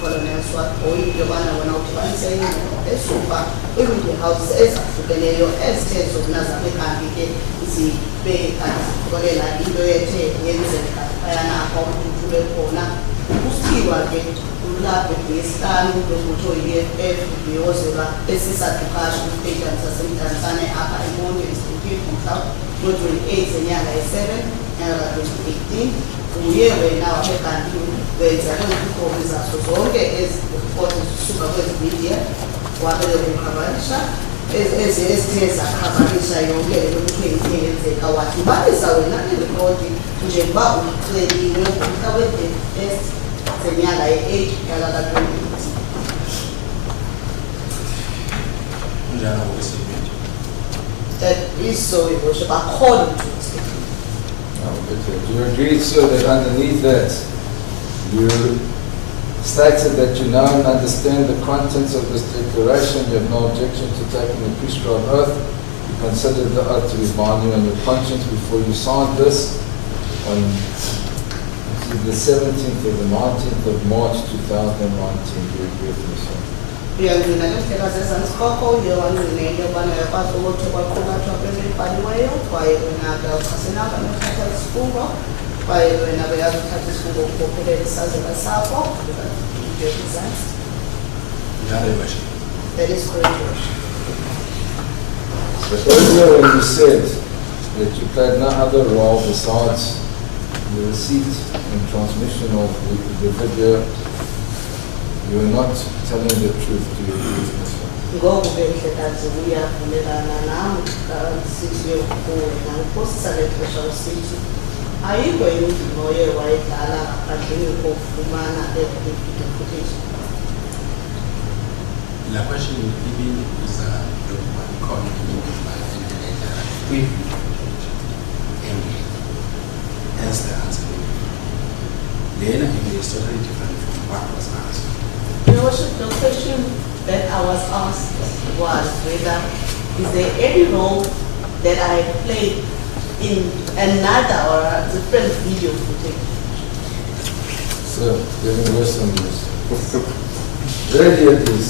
Colonel Swartboy into yobana wena udibanise ingxoxo esuka kwi-media houses ezahlukeneyo ezithe zona zabekanti ke zibe kanti zikhokelela into ethe yenzeka phayana apha umntu bekhona kusithiwa ke ulapho ngesihlanu lokutho i-EFF ndiyozelwa esisadukasha kwisitadium sasemdantsane apha emonti esithukifu mhla ngo-28 zenyanga ye-7 nyanga ka-2018 uye wena wabe kanti wenza lezikhobi zazo zonke ezi ripoti zisuka kwezi media wabele kukhavarisha ezithe zakhavarisha yonke le nto ithe yenzeka wadibanisa wena iripoti njengoba uxeliwe ngomhla we-31 zenyanga ye-8 nyaka ka-2018. That is so, Your Worship, according to the statement. Do you agree, sir, that underneath that you stated that you know and understand the contents of this declaration, you have no objection to taking the prescribed oath, you consider the oath to be binding on your conscience before you signed this on to the 17th or the 19th of March 2019. Do you agree with me, sir? Uyangqina ke ndlela zezantsi kwakho uyewangqina into yobana uyakwazi ukuthi kwaqulathwa kwento ebhaliweyo kwaye wena ke awuchasenanga nothatha isifungo kwaye wena uyazithatha isifungo ukubophelela isazela sakho represents. That is correct, Your Worship. But earlier when you said that you played no other role besides the receipt and transmission of the video, you are not telling the truth to your business. Ngoku ke mhlekazi uyavumelana nam sisi yokuwena uphosisa lexesha usithi ayikho indima oye wayidlala ngaphandleni kokufumana le-video footage. La question even is calling and hence the answer. Then is totally different from what was asked. Your Worship, the question that I was asked was whether is there any role that I played in another or a different video footage? So, getting worse than this. Really it is.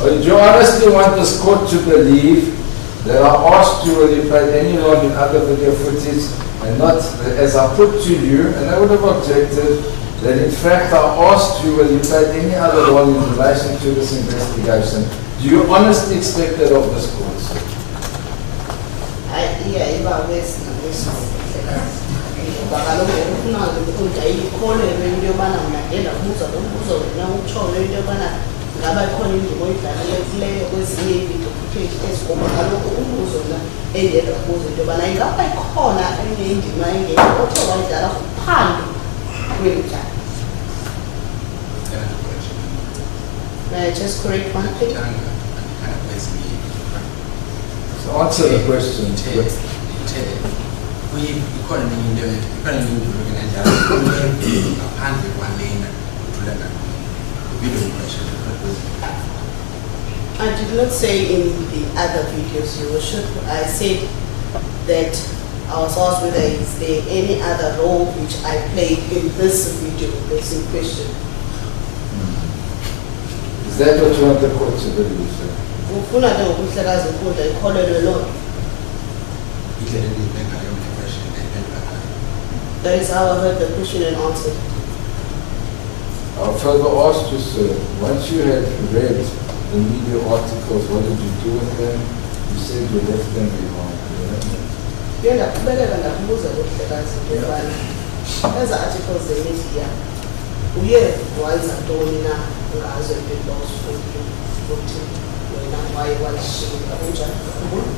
Or do you honestly want this court to believe that I asked you whether you played any role in other video footage and not, as I put to you, and I would have objected, that in fact I asked you whether you played any other role in relation to this investigation. Do you honestly expect that of this court, sir? Yeah, if I was ngaba khona indima oyidlalileyo kuleyo kwezinye iividiyo footage ezikoba kaloku umbuzo mna endiyedwa kubuza into yobana ingaba ikhona enye indima engekho othe wayidlala kuphando kweli tyala. May I just correct one thing? So answer the question. I did not say in the other videos, Your Worship. I said that I was asked whether is there any other role which I played in this video that's in question. Is that what you want the court to believe, sir? Ufuna ke ngokuhlekaza inkundla ikholelwe loo nto. That is how I heard the question and answered. I'll further ask you, sir, once you had read the media articles, what did you do with them? You said you left them behind. Ndiye ndaqhubekeka ndakubuza ngokuhlekaza into yobana eza articles zemedia uye wenza ntoni na ngazo iinto ozifundile ukuthi wena waye wazishiyeka kunjani khumbula.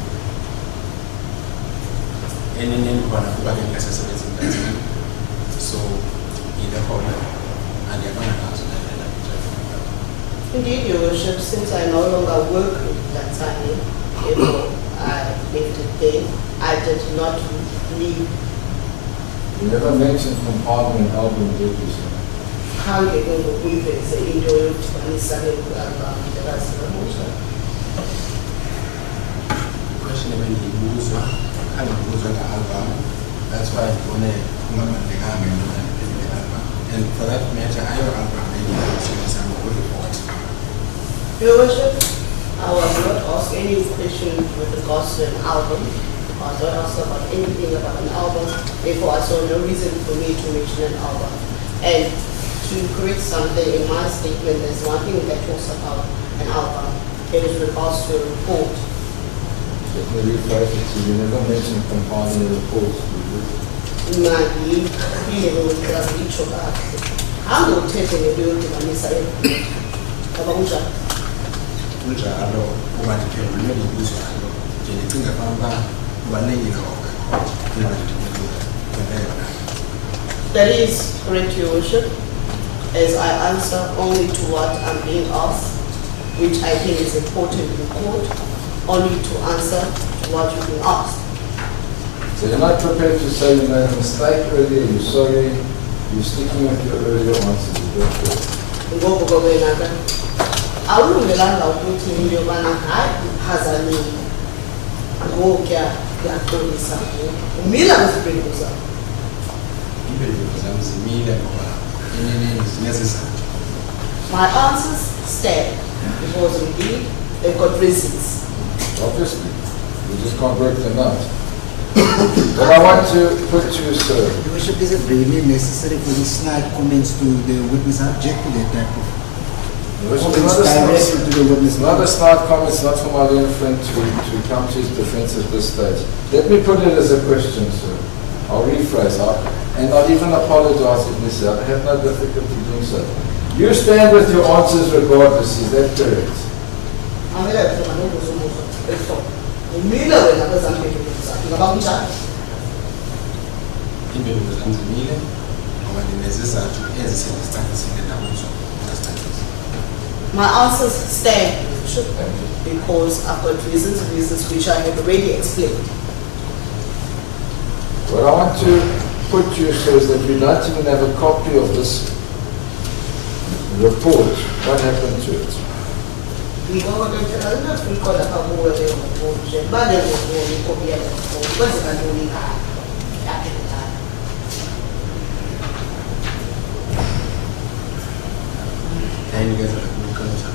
Eneneni khona kuba ke ngisasebenza emkhathini so ngilekhona andiyabona ngazo ngendlela njalo. Indeed, Your Worship, since I no longer work with that time, I left it there. I did not leave. You never mentioned compiling an album, did you, sir? Khange ke ngokuyiveza into yokudibanisa ke ku-album ndikazi namuhla. Question ebengiyibuzwa khange ngibuzwa nge-album, that's why ngibone kungabalulekanga into album, and for that matter ayo album engiyisebenzisa ngoku-report. Your Worship, I was not asked any question with regards to an album. I was not asked about anything about an album. Therefore, I saw no reason for me to mention an album. And to correct something in my statement, there's nothing that talks about an album. It is with regards to a report. Let me rephrase it to you. You never mentioned compiling a report, did you? Ngiphile ngokwenza itsho kahle. Angothethe ngento yokudibanisa report. Ngoba kunjani? Kunjalo kuba ndiphendule imibuzo yalo nje ndicinga fanuba kubalulekile okokuba That is correct, Your Worship, as I answer only to what I'm being asked, which I think is important in court, only to answer to what you've been asked. So you're not prepared to say you made a mistake earlier, you're sorry, you're sticking with your earlier answers, is that correct? Ngoku ke wena ke awulungelanga ukuthi into yobana hayi uphazamile ngoku kuyaxolisa umila kwiziphendula zakho. impendulo zami zimile ngoba ineneni zinezizathu. My answers stand because indeed they've got reasons. Obviously, you just can't work them out. But I want to put you, sir. Your Worship, is it really necessary for these snide comments to the witness? I object to that type of comments directly to the witness. Not a snide comment, it's not for my learned friend to come to his defense at this stage. Let me put it as a question, sir. I'll rephrase, and I'll even apologize if necessary. I have no difficulty doing so. You stand with your answers regardless, is that correct? Impendulo zami zimile ngoba zinezizathu ezisemstandisini nakuzo. My answers stand because I've got reasons which I have already explained. What I want to put you, sir, is that we don't even have a copy of this report. What happened to it? We go to the call a couple of And you guys are like, culture.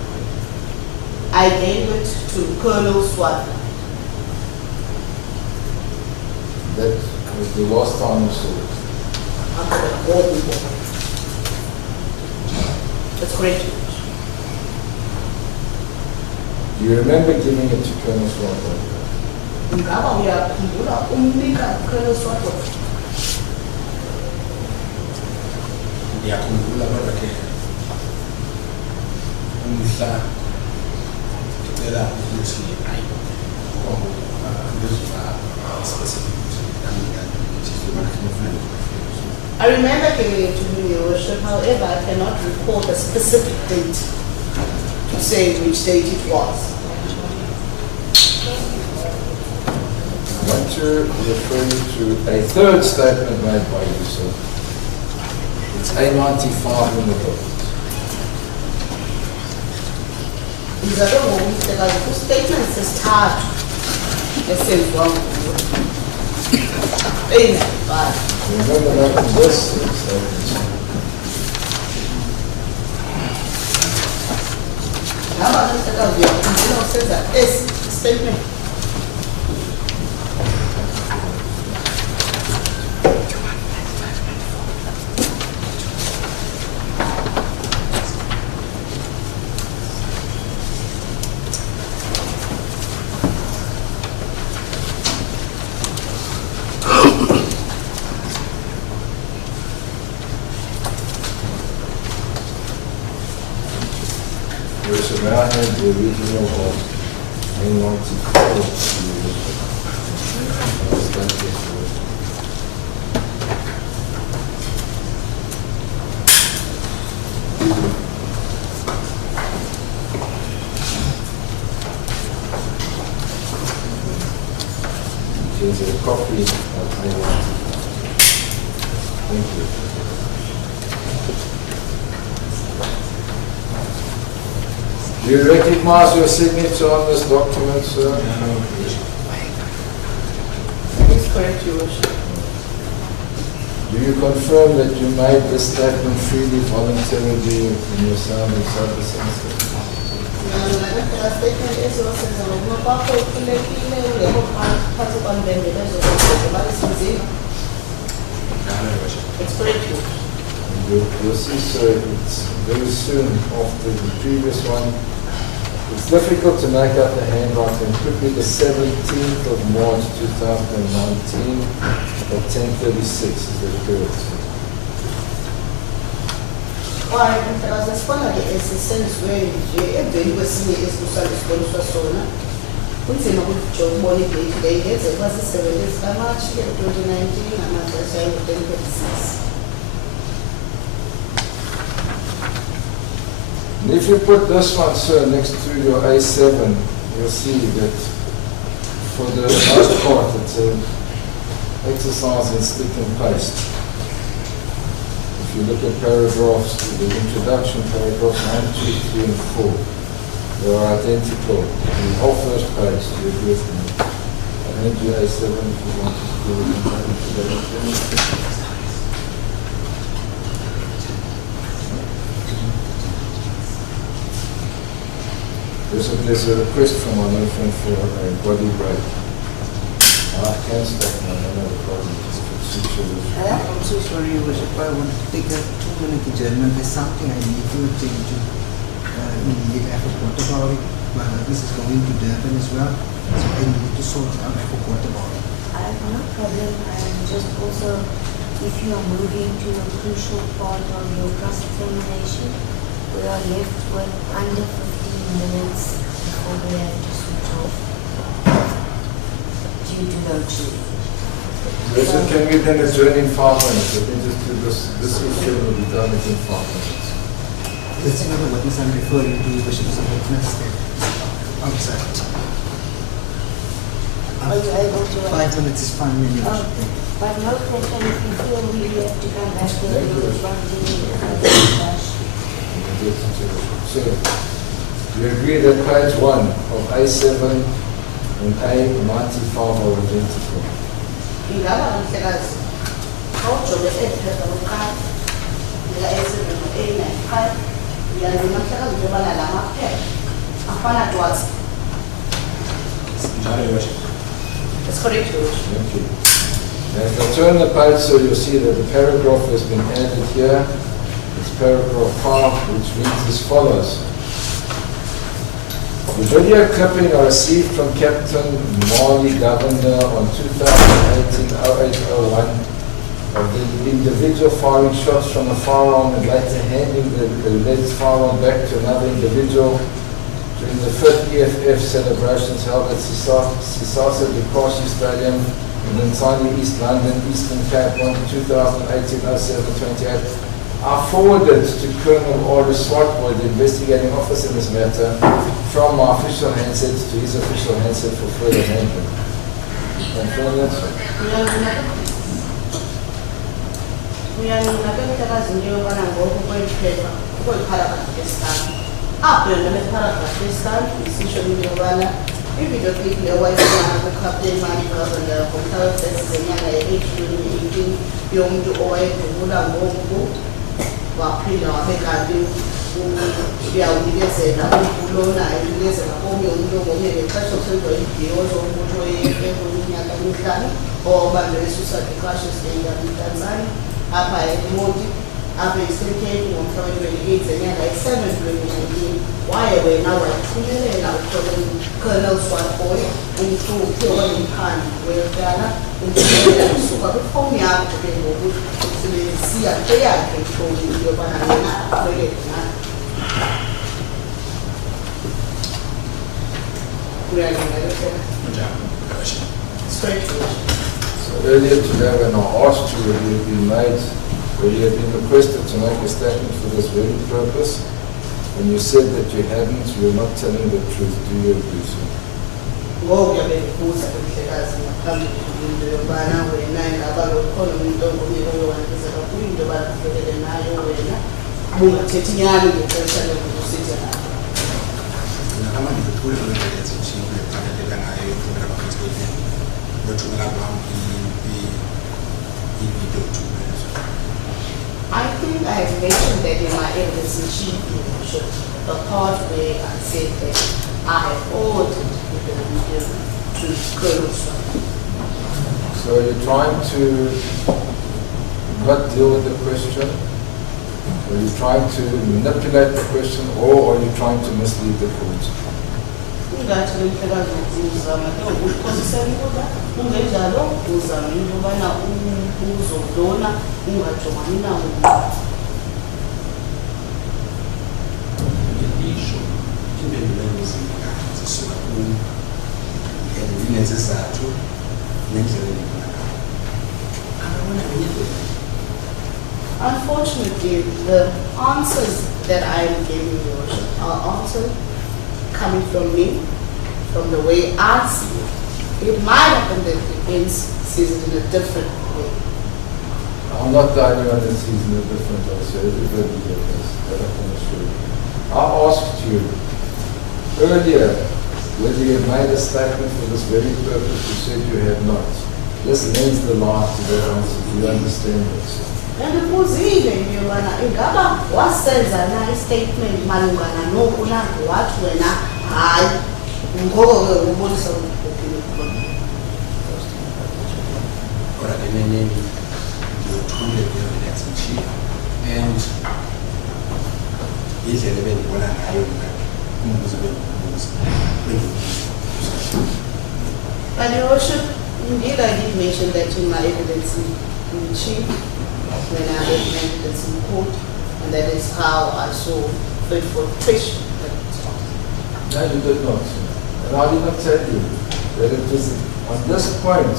I gave it to Colonel Swat. That was the last time you saw it. After all people. That's correct. Do you remember giving it to Colonel Swat? Ngaba uyakhumbula umnika Colonel Swat? Ngiyakhumbula kodwa ke umhla ngicela ukuthi hayi ngizoba specific I remember giving it to him, Your Worship. However, I cannot recall the specific date to say which date it was. I want to refer you to a third statement made by you, sir. It's A95 in the book. The statement says hard. It says wrong. Amen. Bye. Remember that in this statement. How about this? Says that it's statement. May I have the original of A94? There's a copy of A94. Thank you. Do you recognize your signature on this document, sir? It's correct, Your Worship. Do you confirm that you made this statement freely, voluntarily, in your sound and self-assessment? It's correct, Your Worship. You'll see, sir, it's very soon after the previous one. It's difficult to make out the handwriting. It could be the 17th of March 2019 at 10:36. Is that correct? Why? Because as far as the sense where every person is to satisfy persona, kunzima ukujobona idate leyeze kwasi 7 kaMarch 2019 amaxesha ayo 10:36. And if you put this one, sir, next to your A7, you'll see that for the most part it's an exercise in stick and paste. If you look at paragraphs, the introduction paragraphs 1, 2, 3, and 4, they are identical. The whole first page, you agree with me. I think your A7 if you want to do it in that introduction. There's a request from our new friend for a body break. I can't stop now, I don't have a problem. I'm so sorry, Your Worship. I want to take a 2-minute adjournment. There's something I need to attend to. Immediately, I forgot about it. My husband is going to Durban as well, so I need to sort it out. I forgot about it. I have no problem. I'm just also, if you are moving to a crucial part of your cross-examination, we are left with under 15 minutes before we have to switch off due to load shedding. Richard, can we then adjourn in 5 minutes? Let me just do this. This issue will be done within 5 minutes. Let's see what witness I'm referring to, Your Worship, is a witness that outside. Are you able to? 5 minutes is fine, Your Worship. But no question, if you feel we have to come back to Thank you. the front. So, you agree that page 1 of A7 and A95 are identical? Ingaba umhlekazi awujobe ephepha lokuqala lika-A7 no-A95 uyalima mhlekazi njobana la maphepha afana twatsi. Njalo, Your Worship. That's correct, Your Worship. Thank you. And if I turn the page, so you'll see that the paragraph has been added here. It's paragraph 5, which reads as follows. The video clipping I received from Captain Marley Governor on 2018-0801 of the individual firing shots from a firearm and later handing the alleged firearm back to another individual during the 5th EFF celebrations held at Sisasa Dukashi Stadium in Ntani, East London, Eastern Cape on 2018-07-28. I forwarded to Colonel Order Swartboy, the investigating officer in this matter, from my official handset to his official handset for further handling. Confirm that? Uyanina ke mhlekazi nje yobana ngoku kweliphepha kwelipharagraph yesihlanu apho yona le paragraph yesihlanu isisho into yobana ividiyo clip lewayisibona kwi-Captain Marley Governor ngomhla we-1 zenyanga ye-April 2018 yomuntu owayedubula ngoku waphinda wabe kanti uyawunikezela umkhulona ayinikezela komnye umuntu ngomnye ngexesha kusenziwa ividiyo zomuntu oyeminyaka emihlanu owabambe eSusa Dukashi Stadium eTanzania apha eMonti apha eSenkeni ngomhla we-28 zenyanga ye-7 2019 waye wena wayithumelela uColonel Swartboy umhluphi owayemphandle wecala umthumelela kusuka kwifowuni yakho ke ngoku usebenzisa eyakhe ifowuni into yobana yena akhwelele nayo. Straight to it. So earlier today when I asked you whether you had been made, whether you had been requested to make a statement for this very purpose, and you said that you hadn't, you're not telling the truth. Do you agree, sir? Ngoku yabendibuza kumhlekazi ngaphambili into yobana wena ingaba lokhona umuntu ongomnye oyowanikeza kakhulu into yobana kuvelele nayo wena bungathethi inyani ngexesha lokusithi nayo. Ngingahamba ngikuthule kwelenze ushini kulefaneleka ngayo yokuthumela kwama-statement yothumela kwami i-video thumela. I think I have mentioned that in my evidence in chief, Your Worship, the part where I said that I have ordered the video to Colonel Swartboy. So you're trying to not deal with the question, or you're trying to manipulate the question, or are you trying to mislead the court? Ungathi le mhlekazi uzama ke ukuphosisela ukuba ungenjalo uzama into yobana uzodlona ungajongani nawo. Ngisho impendulo ezingakazi zisuka kum and ndinesizathu nendlela endibona ngayo. Angabona ngenye indlela. Unfortunately, the answers that I am giving you are answers coming from me, from the way I see it. It might happen that the defense sees it in a different way. I'm not the only one that sees no different also. Everybody does. That I can assure you. I asked you earlier whether you had made a statement for this very purpose. You said you had not. This lends the lie to that answer. Do you understand this? Ndikuzile into yobana ingaba wasenza na istatement malungana noku na wathi wena hayi ngoko ke ubonisa ukukhokhile Kodwa ke neneni ngiyothule kwi-evidence chief and indlela ebendibona ngayo mna umbuzo bengiwubuza But Your Worship, indeed I did mention that in my evidence in chief when I had my evidence in court, and that is how I saw fit for question that was asked. No, you did not. And I did not tell you that it was on this point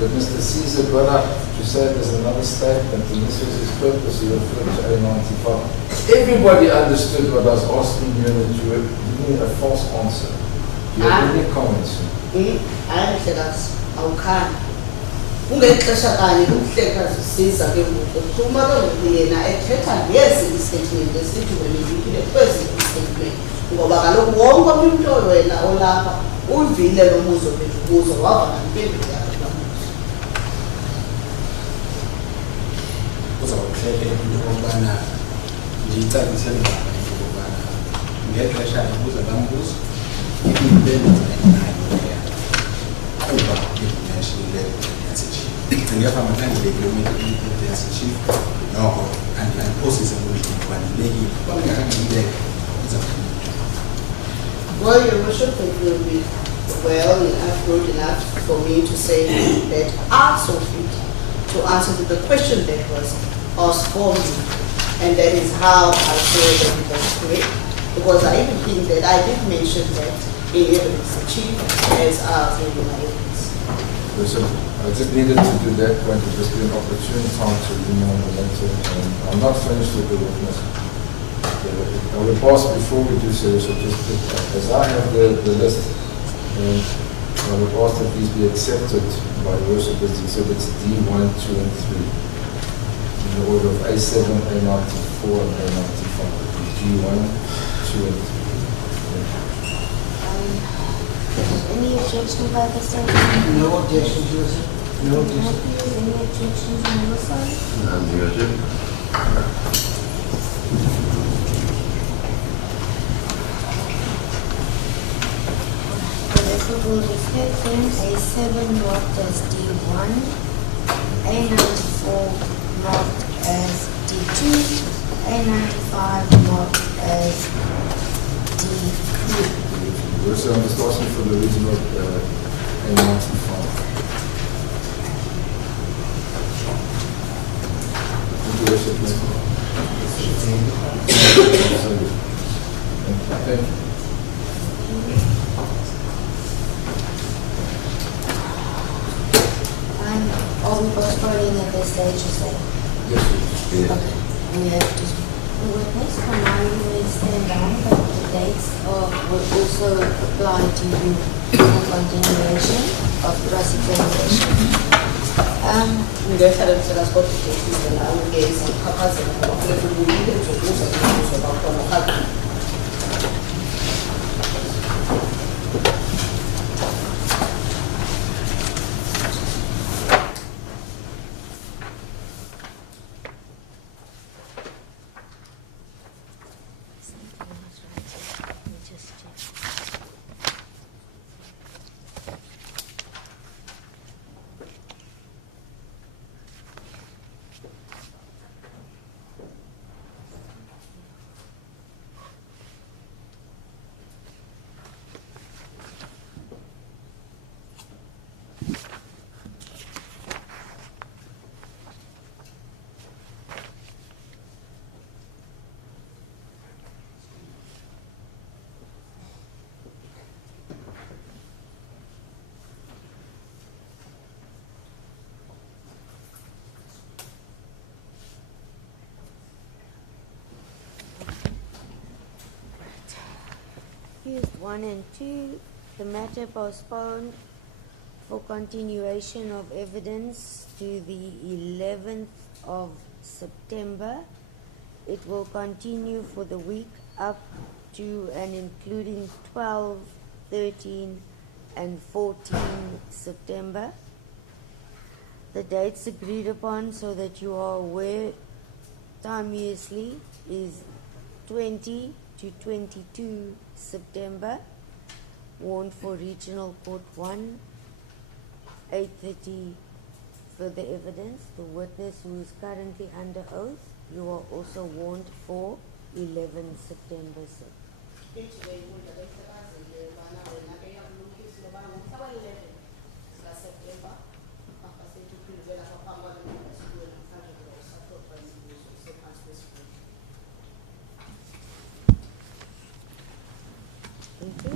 that Mr. Caesar got up to say there's another statement, and this was his purpose. He referred to A95. Everybody understood what I was asking you, and that you were giving me a false answer. Do you have any comments? Hayi mhlekazi awukhani ungexesha kanye kuhleka zisiza ke ngoku uma ke ngoku yena ethetha ngezi istatement esithi wena ndiphile kwezi istatement ngoba kaloku wonke umuntu wena olapha uyivile lo muzo bebuzo wava nempendulo yakhe lamuzo uzawuhleke into yokubana ndiyicacisele ngaba into yokubana ngexesha ibuza lambuzo impendulo endinayo kuba bendinashiyile i-evidence chief ngingeva mandandibekile i-evidence chief noko andiphosise ngolini kubalulekile kuba ngakangiyibeka izawuphinde Well, Your Worship, it will be well enough, good enough for me to say that I saw fit to answer to the question that was asked for me. And that is how I saw that it was correct. Because I even think that I did mention that in evidence chief as I was giving my evidence. Listen, I just needed to do that point. It was an opportune time to remind the letter. And I'm not finished with the witness. I will pause before we do so, so just as I have the list, I would ask that these be accepted by the worship as exhibits D1, 2, and 3 in the order of A7, A94, and A95. G1, 2, and 3. Any objections by the statement? No objections, Your Worship. No objections. Any objections on your side? None, Your Worship. Will refer claims A7 marked as D1, A94 marked as D2, A95 marked as D3. So I'm just asking for the reason of A95. Thank you, Worship. Thank you. Are we postponing at this stage, you say? Yes, yes. Okay. We have to. The witness for now you may stand down, but the dates will also apply to you for continuation of cross-examination. Ngehlala transport station la ungeza ukhaphazela ngoba kulungile uzobuza ukuthi bakhona phakathi. Accused 1 and 2, the matter postponed for continuation of evidence to the 11th of September. It will continue for the week up to and including 12, 13, and 14 September. The dates agreed upon so that you are aware timeously is 20, to 22 September. Warned for Regional Court 1, 8:30 further evidence. The witness who is currently under oath, you are also warned for 11 September, sir. Thank you.